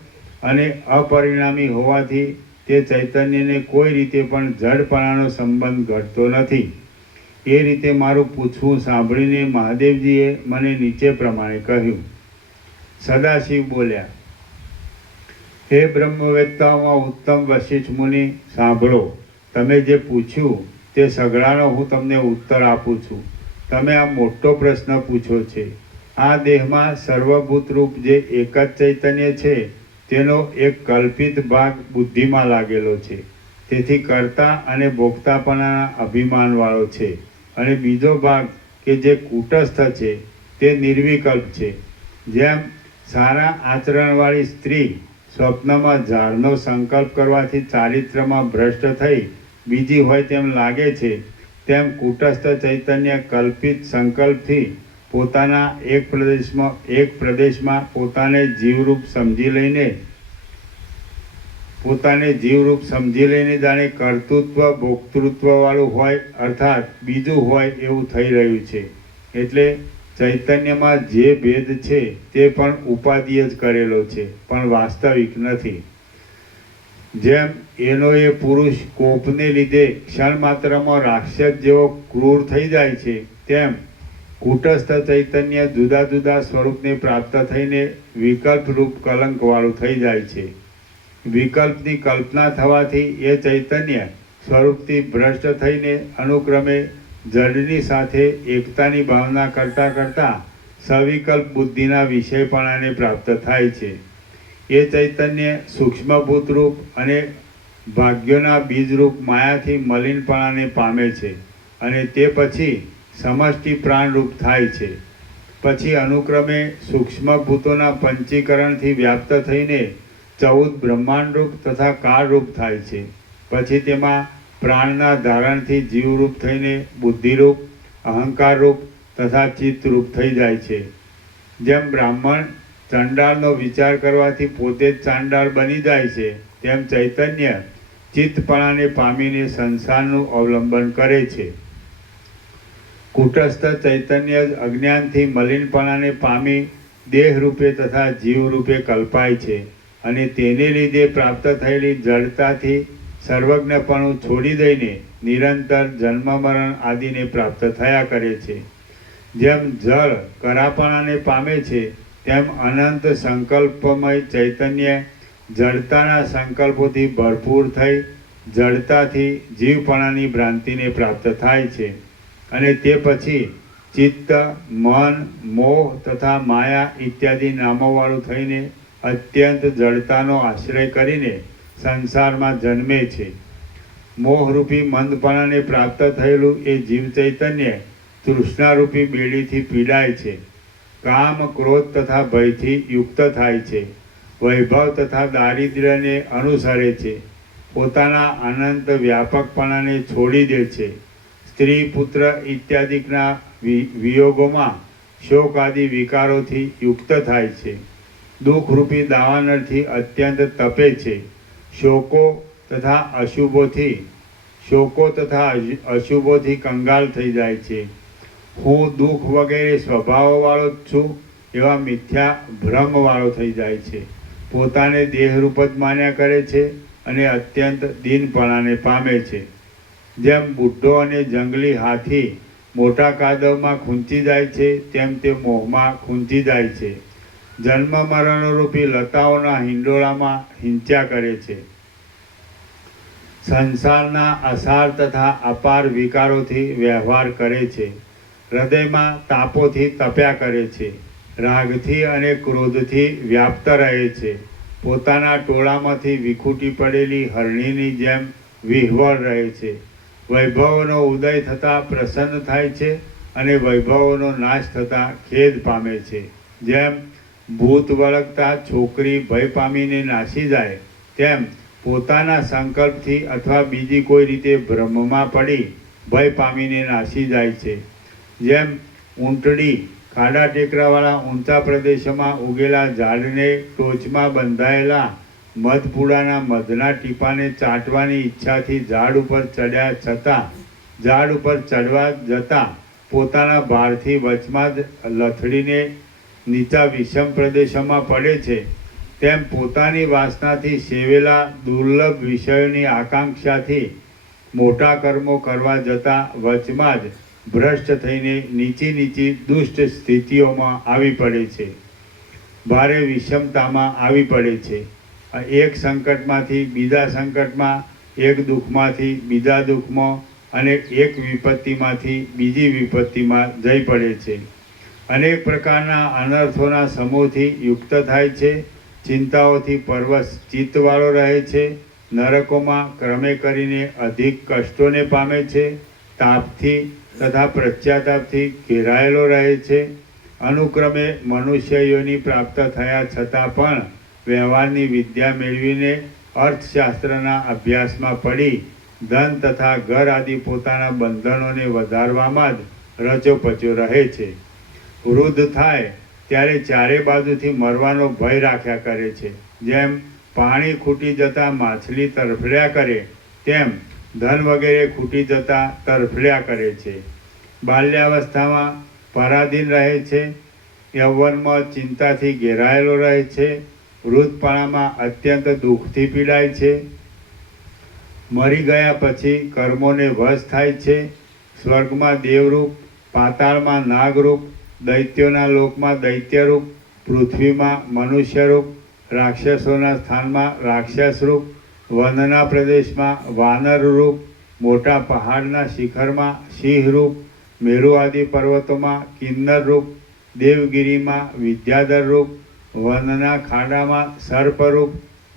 અને અપરિણામી હોવાથી તે ચૈતન્યને કોઈ રીતે પણ જડપણાનો સંબંધ ઘટતો નથી. એ રીતે મારું પૂછવું સાંભળીને મહાદેવજીએ મને નીચે પ્રમાણે કહ્યું. સદાશિવ બોલ્યા, હે બ્રહ્મવેત્તાઓમાં ઉત્તમ વશિષ્ઠ મુનિ, સાંભળો. તમે જે પૂછ્યું તે સઘળાનો હું તમને ઉત્તર આપું છું. તમે આ મોટો પ્રશ્ન પૂછ્યો છે. આ દેહમાં સર્વભૂતરૂપ જે એક જ ચૈતન્ય છે તેનો એક કલ્પિત ભાગ બુદ્ધિમાં લાગેલો છે, તેથી કર્તા અને ભોગતાપણાના અભિમાનવાળો છે, અને બીજો ભાગ કે જે કૂટસ્થ છે તે નિર્વિકલ્પ છે. જેમ સારા આચરણવાળી સ્ત્રી સ્વપ્નમાં ઝાડનો સંકલ્પ કરવાથી ચારિત્ર્યમાં ભ્રષ્ટ થઈ બીજી હોય તેમ લાગે છે, તેમ કૂટસ્થ ચૈતન્ય કલ્પિત સંકલ્પથી પોતાના એક પ્રદેશમાં પોતાને જીવરૂપ સમજી લઈને જાણે કર્તૃત્વ ભોક્તૃત્વવાળું હોય અર્થાત બીજું હોય એવું થઈ રહ્યું છે. એટલે ચૈતન્યમાં જે ભેદ છે તે પણ ઉપાધિએ જ કરેલો છે, પણ વાસ્તવિક નથી. જેમ એનો એ પુરુષ કોપને લીધે ક્ષણ માત્રમાં રાક્ષસ જેવો ક્રૂર થઈ જાય છે, તેમ કૂટસ્થ ચૈતન્ય જુદા જુદા સ્વરૂપને પ્રાપ્ત થઈને વિકલ્પરૂપ કલંકવાળું થઈ જાય છે. વિકલ્પની કલ્પના થવાથી એ ચૈતન્ય સ્વરૂપથી ભ્રષ્ટ થઈને અનુક્રમે જડની સાથે એકતાની ભાવના કરતાં સવિકલ્પ બુદ્ધિના વિષયપણાને પ્રાપ્ત થાય છે. એ ચૈતન્ય સૂક્ષ્મભૂત રૂપ અને ભાગ્યોના બીજરૂપ માયાથી મલિનપણાને પામે છે, અને તે પછી સમષ્ટિ પ્રાણરૂપ થાય છે. પછી અનુક્રમે સૂક્ષ્મભૂતોના પંચીકરણથી વ્યાપ્ત થઈને 14 બ્રહ્માંડરૂપ તથા કાળરૂપ થાય છે. પછી તેમાં પ્રાણના ધારણથી જીવરૂપ થઈને બુદ્ધિરૂપ, અહંકારરૂપ તથા ચિત્તરૂપ થઈ જાય છે. જેમ બ્રાહ્મણ ચંડાળનો વિચાર કરવાથી પોતે જ ચાંડાળ બની જાય છે, તેમ ચૈતન્ય ચિત્તપણાને પામીને સંસારનું અવલંબન કરે છે. કુટસ્થ ચૈતન્ય જ અજ્ઞાનથી મલિનપણાને પામી દેહરૂપે તથા જીવરૂપે કલ્પાય છે અને તેને લીધે પ્રાપ્ત થયેલી જડતાથી સર્વજ્ઞપણું છોડી દઈને નિરંતર જન્મ મરણ આદિને પ્રાપ્ત થયા કરે છે. જેમ જળ કરાપણાને પામે છે, તેમ અનંત સંકલ્પમય ચૈતન્ય જડતાના સંકલ્પોથી ભરપૂર થઈ જડતાથી જીવપણાની ભ્રાંતિને પ્રાપ્ત થાય છે અને તે પછી ચિત્ત, મન, મોહ તથા માયા ઇત્યાદિ નામોવાળું થઈને અત્યંત જડતાનો આશ્રય કરીને સંસારમાં જન્મે છે. મોહરૂપી મંદપણાને પ્રાપ્ત થયેલું એ જીવ ચૈતન્ય તૃષ્ણારૂપી બેડીથી પીડાય છે, કામ, ક્રોધ તથા ભયથી યુક્ત થાય છે, વૈભવ તથા દારિદ્ર્યને અનુસરે છે, પોતાના અનંત વ્યાપકપણાને છોડી દે છે, સ્ત્રી, પુત્ર ઇત્યાદિના વિયોગોમાં શોક આદિ વિકારોથી યુક્ત થાય છે, દુઃખરૂપી દાવાનળથી અત્યંત તપે છે, શોકો તથા અશુભોથી કંગાળ થઈ જાય છે. હું દુઃખ વગેરે સ્વભાવવાળો જ છું એવા મિથ્યા ભ્રમવાળો થઈ જાય છે, પોતાને દેહરૂપ જ માન્યા કરે છે અને અત્યંત દીનપણાને પામે છે. જેમ બુઢ્ઢો અને જંગલી હાથી મોટા કાદવમાં ખૂંચી જાય છે, તેમ તે મોહમાં ખૂંચી જાય છે, જન્મ મરણરૂપી લતાઓના હિંડોળામાં હિંચ્યા કરે છે, સંસારના અસાર તથા અપાર વિકારોથી વ્યવહાર કરે છે, હૃદયમાં તાપોથી તપ્યા કરે છે, રાગથી અને ક્રોધથી વ્યાપ્ત રહે છે, પોતાના ટોળામાંથી વિખૂટી પડેલી હરણીની જેમ વિહવળ રહે છે, વૈભવોનો ઉદય થતાં પ્રસન્ન થાય છે અને વૈભવોનો નાશ થતાં ખેદ પામે છે. જેમ ભૂત વળગતા છોકરી ભય પામીને નાસી જાય, તેમ પોતાના સંકલ્પથી અથવા બીજી કોઈ રીતે ભ્રમમાં પડી ભય પામીને નાસી જાય છે. જેમ ઊંટડી ખાડા ટેકરાવાળા ઊંચા પ્રદેશોમાં ઉગેલા ઝાડને ટોચમાં બંધાયેલા મધપૂડાના મધના ટીપાને ચાટવાની ઈચ્છાથી ઝાડ ઉપર ચડ્યા છતાં ઝાડ ઉપર ચડવા જતાં પોતાના ભારથી વચમાં જ લથડીને નીચા વિષમ પ્રદેશોમાં પડે છે, તેમ પોતાની વાસનાથી સેવેલા દુર્લભ વિષયોની આકાંક્ષાથી મોટા કર્મો કરવા જતાં વચમાં જ ભ્રષ્ટ થઈને નીચી દુષ્ટ સ્થિતિઓમાં આવી પડે છે, ભારે વિષમતામાં આવી પડે છે. એક સંકટમાંથી બીજા સંકટમાં, એક દુઃખમાંથી બીજા દુઃખમાં અને એક વિપત્તિમાંથી બીજી વિપત્તિમાં જઈ પડે છે. અનેક પ્રકારના અનર્થોના સમૂહથી યુક્ત થાય છે, ચિંતાઓથી પરવશ ચિત્તવાળો રહે છે, નરકોમાં ક્રમે કરીને અધિક કષ્ટોને પામે છે, તાપથી તથા પશ્ચાતાપથી ઘેરાયેલો રહે છે, અનુક્રમે મનુષ્ય યોનિ પ્રાપ્ત થયા છતાં પણ વ્યવહારની વિદ્યા મેળવીને અર્થશાસ્ત્રના અભ્યાસમાં પડી ધન તથા ઘર આદિ પોતાના બંધનોને વધારવામાં જ રચોપચો રહે છે. વૃદ્ધ થાય ત્યારે ચારે બાજુથી મરવાનો ભય રાખ્યા કરે છે. જેમ પાણી ખૂટી જતાં માછલી તરફડ્યા કરે, તેમ ધન વગેરે ખૂટી જતાં તરફડ્યા કરે છે. બાલ્યાવસ્થામાં પરાધીન રહે છે, યૌવનમાં ચિંતાથી ઘેરાયેલો રહે છે, વૃદ્ધપણામાં અત્યંત દુઃખથી પીડાય છે, મરી ગયા પછી કર્મોને વશ થાય છે, સ્વર્ગમાં દેવરૂપ, પાતાળમાં નાગરૂપ, દૈત્યોના લોકમાં દૈત્યરૂપ, પૃથ્વીમાં મનુષ્યરૂપ, રાક્ષસોના સ્થાનમાં રાક્ષસરૂપ, વનના પ્રદેશમાં વાનરરૂપ, મોટા પહાડના શિખરમાં સિંહરૂપ, મેરુ આદિ પર્વતોમાં કિન્નરરૂપ, દેવગિરીમાં વિદ્યાધરરૂપ, વનના ખાડામાં સર્પરૂપ,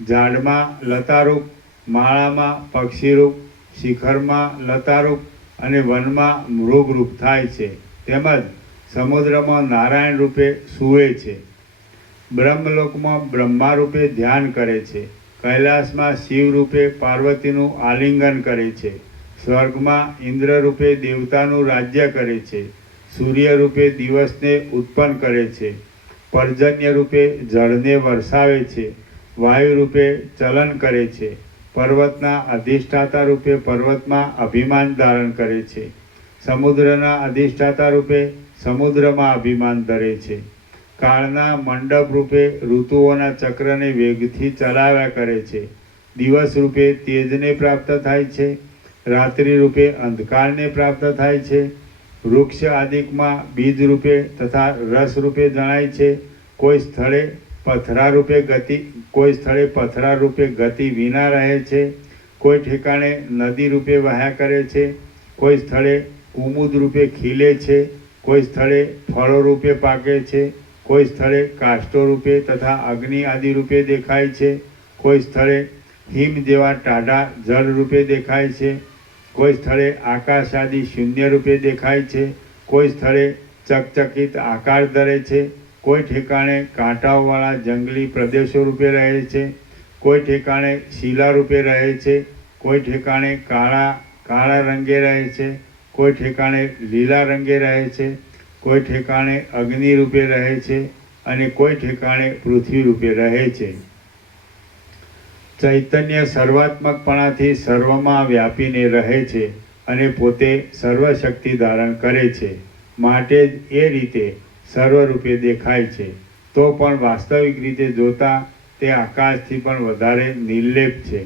ઝાડમાં લતારૂપ, માળામાં પક્ષીરૂપ, શિખરમાં લતારૂપ અને વનમાં મૃગરૂપ થાય છે. તેમજ સમુદ્રમાં નારાયણ રૂપે સૂવે છે, બ્રહ્મલોકમાં બ્રહ્મા રૂપે ધ્યાન કરે છે, કૈલાસમાં શિવ રૂપે પાર્વતીનું આલિંગન કરે છે, સ્વર્ગમાં ઇન્દ્ર રૂપે દેવતાનું રાજ્ય કરે છે, સૂર્ય રૂપે દિવસને ઉત્પન્ન કરે છે, પર્જન્ય રૂપે જળને વરસાવે છે, વાયુ રૂપે ચલન કરે છે, પર્વતના અધિષ્ઠાતા રૂપે પર્વતમાં અભિમાન ધારણ કરે છે, સમુદ્રના અધિષ્ઠાતા રૂપે સમુદ્રમાં અભિમાન ધરે છે, કાળના મંડપ રૂપે ઋતુઓના ચક્રને વેગથી ચલાવ્યા કરે છે, દિવસ રૂપે તેજને પ્રાપ્ત થાય છે, રાત્રિ રૂપે અંધકારને પ્રાપ્ત થાય છે, વૃક્ષ આદિકમાં બીજ રૂપે તથા રસ રૂપે જણાય છે, કોઈ સ્થળે પથરા રૂપે ગતિ વિના રહે છે, કોઈ ઠેકાણે નદી રૂપે વહ્યા કરે છે, કોઈ સ્થળે કુમુદ રૂપે ખીલે છે, કોઈ સ્થળે ફળો રૂપે પાકે છે, કોઈ સ્થળે કાષ્ટો રૂપે તથા અગ્નિ આદિ રૂપે દેખાય છે, કોઈ સ્થળે હિમ જેવા ટાઢા જળ રૂપે દેખાય છે, કોઈ સ્થળે આકાશ આદિ શૂન્ય રૂપે દેખાય છે, કોઈ સ્થળે ચકચકિત આકાર ધરે છે, કોઈ ઠેકાણે કાંટાઓવાળા જંગલી પ્રદેશો રૂપે રહે છે, કોઈ ઠેકાણે શિલા રૂપે રહે છે, કોઈ ઠેકાણે કાળા રંગે રહે છે, કોઈ ઠેકાણે લીલા રંગે રહે છે, કોઈ ઠેકાણે અગ્નિ રૂપે રહે છે અને કોઈ ઠેકાણે પૃથ્વી રૂપે રહે છે. ચૈતન્ય સર્વાત્મકપણાથી સર્વમાં વ્યાપીને રહે છે અને પોતે સર્વશક્તિ ધારણ કરે છે, માટે જ એ રીતે સર્વરૂપે દેખાય છે. તો પણ વાસ્તવિક રીતે જોતા તે આકાશથી પણ વધારે નિર્લેપ છે.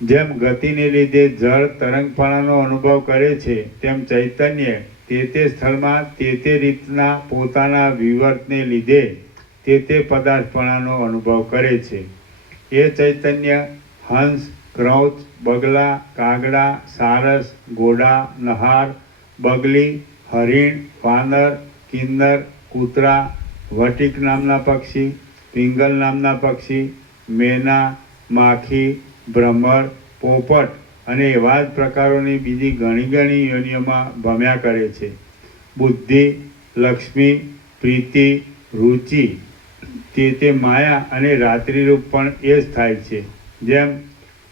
જેમ ગતિને લીધે જળ તરંગપણાનો અનુભવ કરે છે, તેમ ચૈતન્ય તે સ્થળમાં તે રીતના પોતાના વિવર્તને લીધે તે પદાર્થપણાનો અનુભવ કરે છે. એ ચૈતન્ય હંસ, ક્રૌચ, બગલા, કાગડા, સારસ, ઘોડા, નહાર, બગલી, હરિણ, વાનર, કિન્નર, કૂતરા, વટિક નામના પક્ષી, પિંગલ નામના પક્ષી, મેના, માખી, ભ્રમર, પોપટ અને એવા જ પ્રકારોની બીજી ઘણી યોનિઓમાં ભમ્યા કરે છે. બુદ્ધિ, લક્ષ્મી, પ્રીતિ, રુચિ તે માયા અને રાત્રિરૂપ પણ એ જ થાય છે. જેમ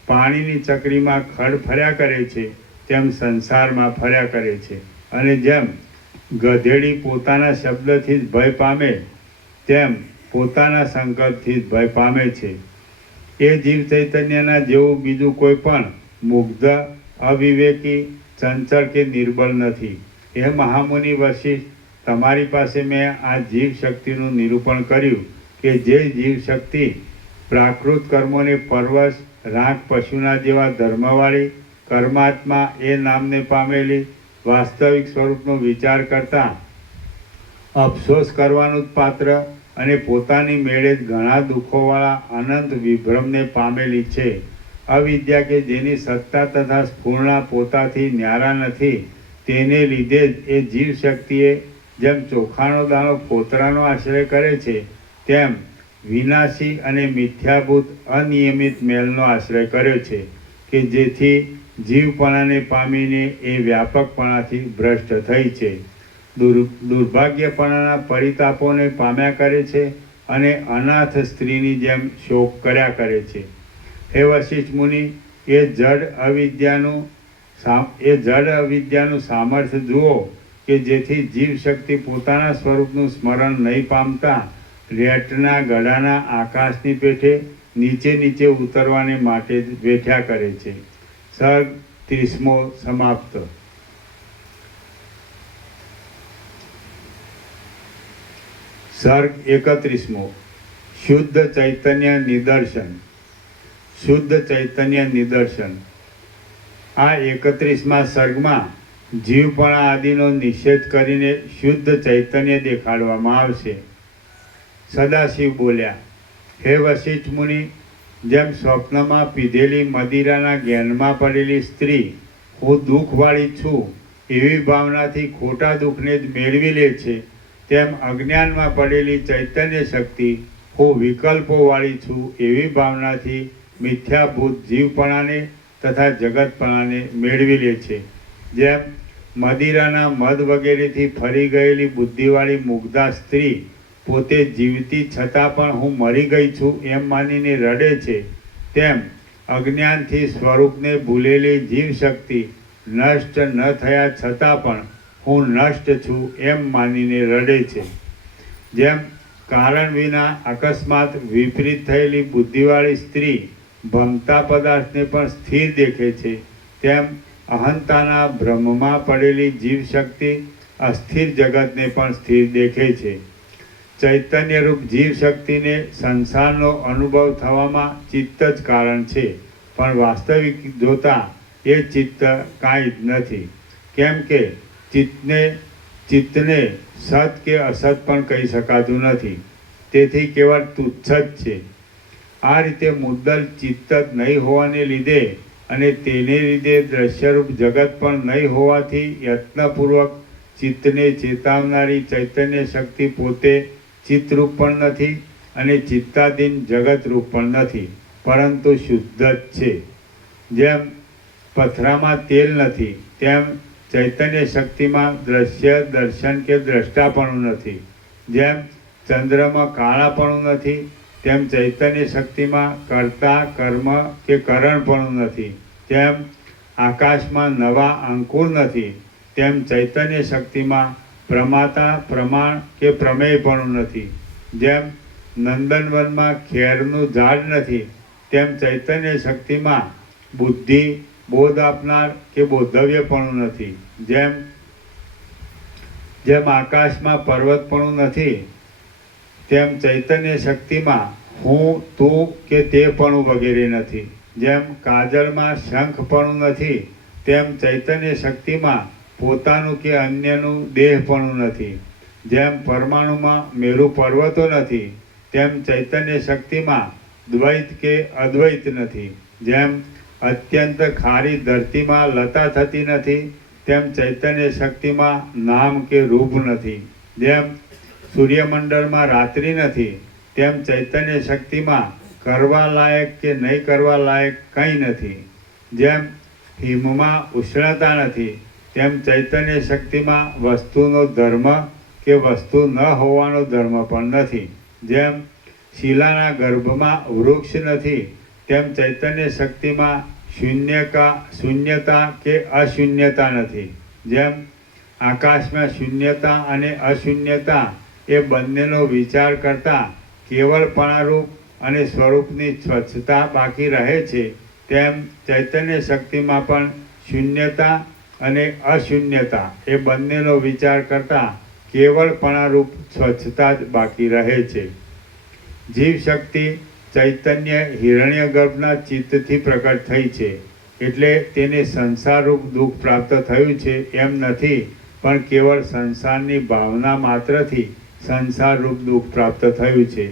પાણીની ચકરીમાં ખડ ફર્યા કરે છે, તેમ સંસારમાં ફર્યા કરે છે. અને જેમ ગધેડી પોતાના શબ્દથી જ ભય પામે, તેમ પોતાના સંકલ્પથી જ ભય પામે છે. એ જીવ ચૈતન્યના જેવું બીજું કોઈ પણ મુગ્ધ, અવિવેકી, ચંચળ કે નિર્બળ નથી. એ મહામુનિ વશિષ્ઠ, તમારી પાસે મેં આ જીવ શક્તિનું નિરૂપણ કર્યું કે જે જીવ શક્તિ પ્રાકૃત કર્મોને પરવશ, રાખ પશુના જેવા ધર્મવાળી, કર્માત્મા એ નામને પામેલી, વાસ્તવિક સ્વરૂપનો વિચાર કરતા અફસોસ કરવાનું જ પાત્ર અને પોતાની મેળે જ ઘણા દુઃખોવાળા અનંત વિભ્રમને પામેલી છે. અવિદ્યા કે જેની સત્તા તથા સ્ફૂર્ણા પોતાથી ન્યારા નથી, તેને લીધે જ એ જીવ શક્તિએ જેમ ચોખાનો દાણો કોતરાનો આશ્રય કરે છે, તેમ વિનાશી અને મિથ્યાભૂત અનિયમિત મેલનો આશ્રય કર્યો છે, કે જેથી જીવપણાને પામીને એ વ્યાપકપણાથી ભ્રષ્ટ થઈ છે. દુર્ભાગ્યપણાના પરિતાપોને પામ્યા કરે છે અને અનાથ સ્ત્રીની જેમ શોક કર્યા કરે છે. હે વશિષ્ઠ મુનિ, એ જડ અવિદ્યાનું સામર્થ્ય જુઓ કે જેથી જીવ શક્તિ પોતાના સ્વરૂપનું સ્મરણ નહીં પામતા રેટના ગળાના આકાશની પેઠે નીચે ઉતરવાને માટે જ બેઠ્યા કરે છે. સર્ગ 30મો સમાપ્ત. સર્ગ 31મો. શુદ્ધ ચૈતન્ય નિદર્શન. શુદ્ધ ચૈતન્ય નિદર્શન. આ 31મા સર્ગમાં જીવપણા આદિનો નિષેધ કરીને શુદ્ધ ચૈતન્ય દેખાડવામાં આવશે. સદાશિવ બોલ્યા, હે વશિષ્ઠ મુનિ, જેમ સ્વપ્નમાં પીધેલી મદિરાના જ્ઞાનમાં પડેલી સ્ત્રી હું દુઃખવાળી છું એવી ભાવનાથી ખોટા દુઃખને જ મેળવી લે છે, તેમ અજ્ઞાનમાં પડેલી ચૈતન્ય શક્તિ હું વિકલ્પોવાળી છું એવી ભાવનાથી મિથ્યાભૂત જીવપણાને તથા જગતપણાને મેળવી લે છે. જેમ મદિરાના મદ વગેરેથી ફરી ગયેલી બુદ્ધિવાળી મુગ્ધા સ્ત્રી પોતે જીવતી છતાં પણ હું મરી ગઈ છું એમ માનીને રડે છે, તેમ અજ્ઞાનથી સ્વરૂપને ભૂલેલી જીવશક્તિ નષ્ટ ન થયા છતાં પણ હું નષ્ટ છું એમ માનીને રડે છે. જેમ કારણ વિના અકસ્માત વિપરીત થયેલી બુદ્ધિવાળી સ્ત્રી ભમતા પદાર્થને પણ સ્થિર દેખે છે, તેમ અહંતાના ભ્રમમાં પડેલી જીવશક્તિ અસ્થિર જગતને પણ સ્થિર દેખે છે. ચૈતન્યરૂપ જીવશક્તિને સંસારનો અનુભવ થવામાં ચિત્ત જ કારણ છે, પણ વાસ્તવિક જોતા એ ચિત્ત કાંઈ જ નથી. કેમ કે ચિત્તને સત કે અસત પણ કહી શકાતું નથી, તેથી કેવળ તુચ્છ જ છે. આ રીતે મુદ્દલ ચિત્ત જ નહીં હોવાને લીધે અને તેને લીધે દ્રશ્યરૂપ જગત પણ નહીં હોવાથી યત્નપૂર્વક ચિત્તને ચેતાવનારી ચૈતન્ય શક્તિ પોતે ચિત્તરૂપ પણ નથી અને ચિત્તાધીન જગતરૂપ પણ નથી, પરંતુ શુદ્ધ જ છે. જેમ પથરામાં તેલ નથી તેમ ચૈતન્ય શક્તિમાં દ્રશ્ય દર્શન કે દ્રષ્ટાપણું નથી. જેમ ચંદ્રમાં કાળાપણું નથી તેમ ચૈતન્ય શક્તિમાં કર્તા કર્મ કે કરણપણું નથી. તેમ આકાશમાં નવા અંકુર નથી તેમ ચૈતન્ય શક્તિમાં પ્રમાતા પ્રમાણ કે પ્રમેયપણું નથી. જેમ નંદનવનમાં ખેરનું ઝાડ નથી તેમ ચૈતન્ય શક્તિમાં બુદ્ધિ બોધ આપનાર કે બોધવ્યપણું નથી. જેમ આકાશમાં પર્વતપણું નથી તેમ ચૈતન્ય શક્તિમાં હું તું કે તેપણું વગેરે નથી. જેમ કાજળમાં શંખપણું નથી તેમ ચૈતન્ય શક્તિમાં પોતાનું કે અન્યનું દેહપણું નથી. જેમ પરમાણુમાં મેરુ પર્વતો નથી તેમ ચૈતન્ય શક્તિમાં દ્વૈત કે અદ્વૈત નથી. જેમ અત્યંત ખારી ધરતીમાં લતા થતી નથી તેમ ચૈતન્ય શક્તિમાં નામ કે રૂપ નથી. જેમ સૂર્યમંડળમાં રાત્રિ નથી તેમ ચૈતન્ય શક્તિમાં કરવા લાયક કે નહીં કરવા લાયક કંઈ નથી. જેમ હિમમાં ઉષ્ણતા નથી તેમ ચૈતન્ય શક્તિમાં વસ્તુનો ધર્મ કે વસ્તુ ન હોવાનો ધર્મ પણ નથી. જેમ શિલાના ગર્ભમાં વૃક્ષ નથી તેમ ચૈતન્ય શક્તિમાં શૂન્યતા કે અશૂન્યતા નથી. જેમ આકાશમાં શૂન્યતા અને અશૂન્યતા એ બંનેનો વિચાર કરતાં કેવળપણારૂપ અને સ્વરૂપની સ્વચ્છતા બાકી રહે છે, તેમ ચૈતન્ય શક્તિમાં પણ શૂન્યતા અને અશૂન્યતા એ બંનેનો વિચાર કરતાં કેવળપણારૂપ સ્વચ્છતા જ બાકી રહે છે. જીવશક્તિ ચૈતન્ય હિરણ્યગર્ભના ચિત્તથી પ્રકટ થઈ છે, એટલે તેને સંસારરૂપ દુઃખ પ્રાપ્ત થયું છે એમ નથી, પણ કેવળ સંસારની ભાવના માત્રથી સંસારરૂપ દુઃખ પ્રાપ્ત થયું છે.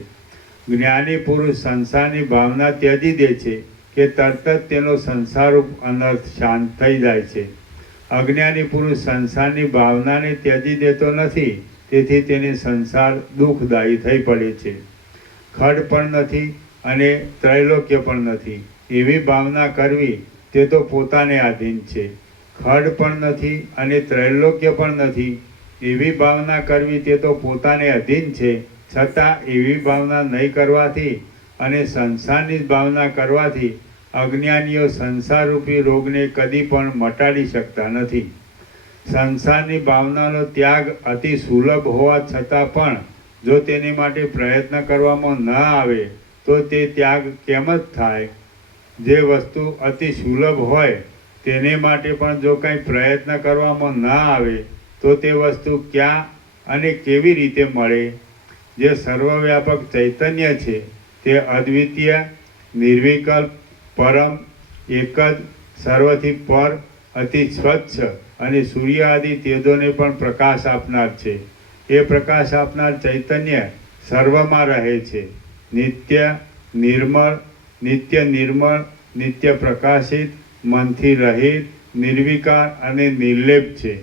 જ્ઞાની પુરુષ સંસારની ભાવના ત્યજી દે છે કે તરત જ તેનો સંસારરૂપ અનર્થ શાંત થઈ જાય છે. અજ્ઞાની પુરુષ સંસારની ભાવનાને ત્યજી દેતો નથી, તેથી તેને સંસાર દુઃખદાયી થઈ પડે છે. ખડ પણ નથી અને ત્રૈલોક્ય પણ નથી એવી ભાવના કરવી તે તો પોતાને આધીન છે. ખડ પણ નથી અને ત્રૈલોક્ય પણ નથી એવી ભાવના કરવી તે તો પોતાને અધીન છે, છતાં એવી ભાવના નહીં કરવાથી અને સંસારની જ ભાવના કરવાથી અજ્ઞાનીઓ સંસારરૂપી રોગને કદી પણ મટાડી શકતા નથી. સંસારની ભાવનાનો ત્યાગ અતિ સુલભ હોવા છતાં પણ જો તેની માટે પ્રયત્ન કરવામાં ન આવે તો તે ત્યાગ કેમ જ થાય? જે વસ્તુ અતિ સુલભ હોય તેને માટે પણ જો કંઈ પ્રયત્ન કરવામાં ન આવે તો તે વસ્તુ ક્યાં અને કેવી રીતે મળે? જે સર્વવ્યાપક ચૈતન્ય છે તે અદ્વિતીય, નિર્વિકલ્પ, પરમ, એક જ, સર્વથી પર, અતિ સ્વચ્છ અને સૂર્ય આદિ તેજોને પણ પ્રકાશ આપનાર છે. એ પ્રકાશ આપનાર ચૈતન્ય સર્વમાં રહે છે. નિત્ય નિર્મળ, નિત્ય પ્રકાશિત, મનથી રહિત, નિર્વિકાર અને નિર્લેપ છે.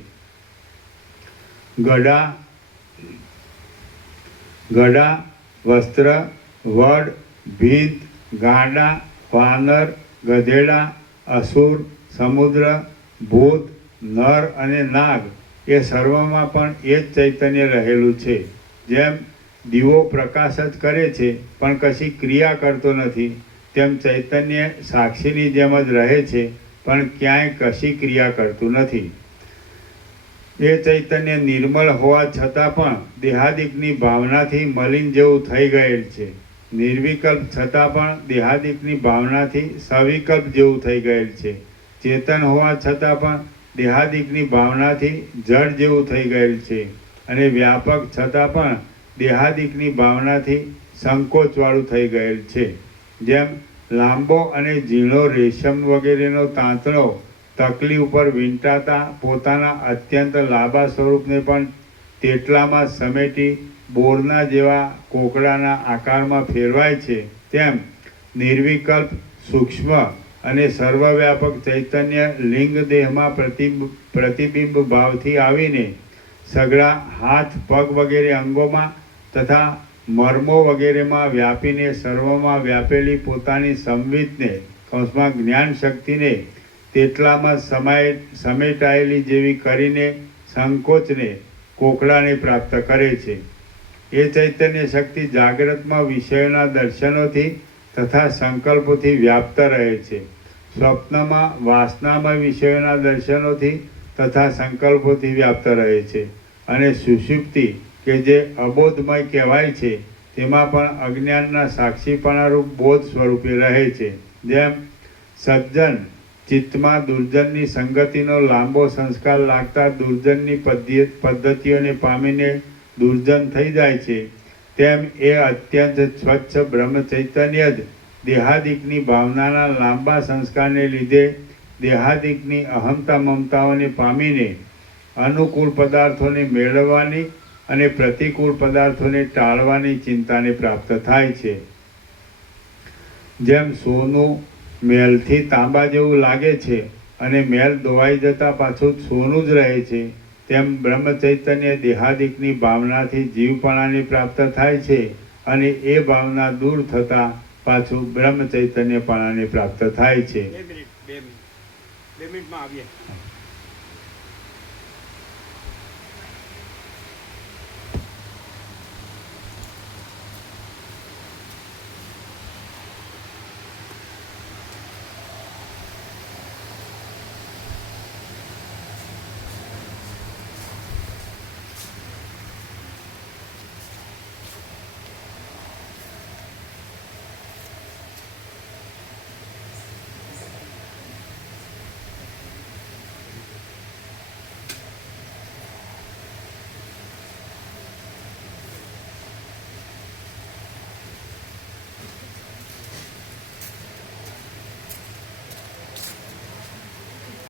ગડા, વસ્ત્ર, વડ, ભીત, ગાંડા, વાનર, ગધેડા, અસુર, સમુદ્ર, ભૂત, નર અને નાગ એ સર્વમાં પણ એ જ ચૈતન્ય રહેલું છે. જેમ દીવો પ્રકાશ જ કરે છે પણ કશી ક્રિયા કરતો નથી, તેમ ચૈતન્ય સાક્ષીની જેમ જ રહે છે, પણ ક્યાંય કશી ક્રિયા કરતું નથી. એ ચૈતન્ય નિર્મળ હોવા છતાં પણ દેહાદિકની ભાવનાથી મલિન જેવું થઈ ગયેલ છે. નિર્વિકલ્પ છતાં પણ દેહાદિકની ભાવનાથી સવિકલ્પ જેવું થઈ ગયેલ છે. ચેતન હોવા છતાં પણ દેહાદિકની ભાવનાથી જડ જેવું થઈ ગયેલ છે. અને વ્યાપક છતાં પણ દેહાદિકની ભાવનાથી સંકોચવાળું થઈ ગયેલ છે. જેમ લાંબો અને ઝીણો રેશમ વગેરેનો તાંતણો તકલી ઉપર વીંટાતા પોતાના અત્યંત લાંબા સ્વરૂપને પણ તેટલામાં સમેટી બોરના જેવા કોકડાના આકારમાં ફેરવાય છે, તેમ નિર્વિકલ્પ સૂક્ષ્મ અને સર્વવ્યાપક ચૈતન્ય લિંગ દેહમાં પ્રતિબિંબ ભાવથી આવીને સઘળા હાથ પગ વગેરે અંગોમાં તથા મર્મો વગેરેમાં વ્યાપીને સર્વમાં વ્યાપેલી પોતાની સંવિતને કૌંસમાં જ્ઞાન શક્તિને તેટલામાં સમેટાયેલી જેવી કરીને સંકોચને કોકડાને પ્રાપ્ત કરે છે. એ ચૈતન્ય શક્તિ જાગ્રતમાં વિષયોના દર્શનોથી તથા સંકલ્પોથી વ્યાપ્ત રહે છે. સ્વપ્નમાં વાસનામય વિષયોના દર્શનોથી તથા સંકલ્પોથી વ્યાપ્ત રહે છે. અને સુષુપ્તિ કે જે અબોધમય કહેવાય છે તેમાં પણ અજ્ઞાનના સાક્ષીપણારૂપ બોધ સ્વરૂપે રહે છે. જેમ સજ્જન ચિત્તમાં દુર્જનની સંગતિનો લાંબો સંસ્કાર લાગતા દુર્જનની પદ્ધતિઓને પામીને દુર્જન થઈ જાય છે, તેમ એ અત્યંત સ્વચ્છ બ્રહ્મ ચૈતન્ય જ દેહાદિકની ભાવનાના લાંબા સંસ્કારને લીધે દેહાદિકની અહમતા મમતાઓને પામીને અનુકૂળ પદાર્થોને મેળવવાની અને પ્રતિકૂળ પદાર્થોને ટાળવાની ચિંતાને પ્રાપ્ત થાય છે. જેમ સોનું મેલથી તાંબા જેવું લાગે છે અને મેલ ધોવાઈ જતાં પાછું સોનું જ રહે છે, તેમ બ્રહ્મ ચૈતન્ય દેહાદિકની ભાવનાથી જીવપણાને પ્રાપ્ત થાય છે અને એ ભાવના દૂર થતાં પાછું બ્રહ્મ ચૈતન્યપણાને પ્રાપ્ત થાય છે. 2 મિનિટમાં આવીએ.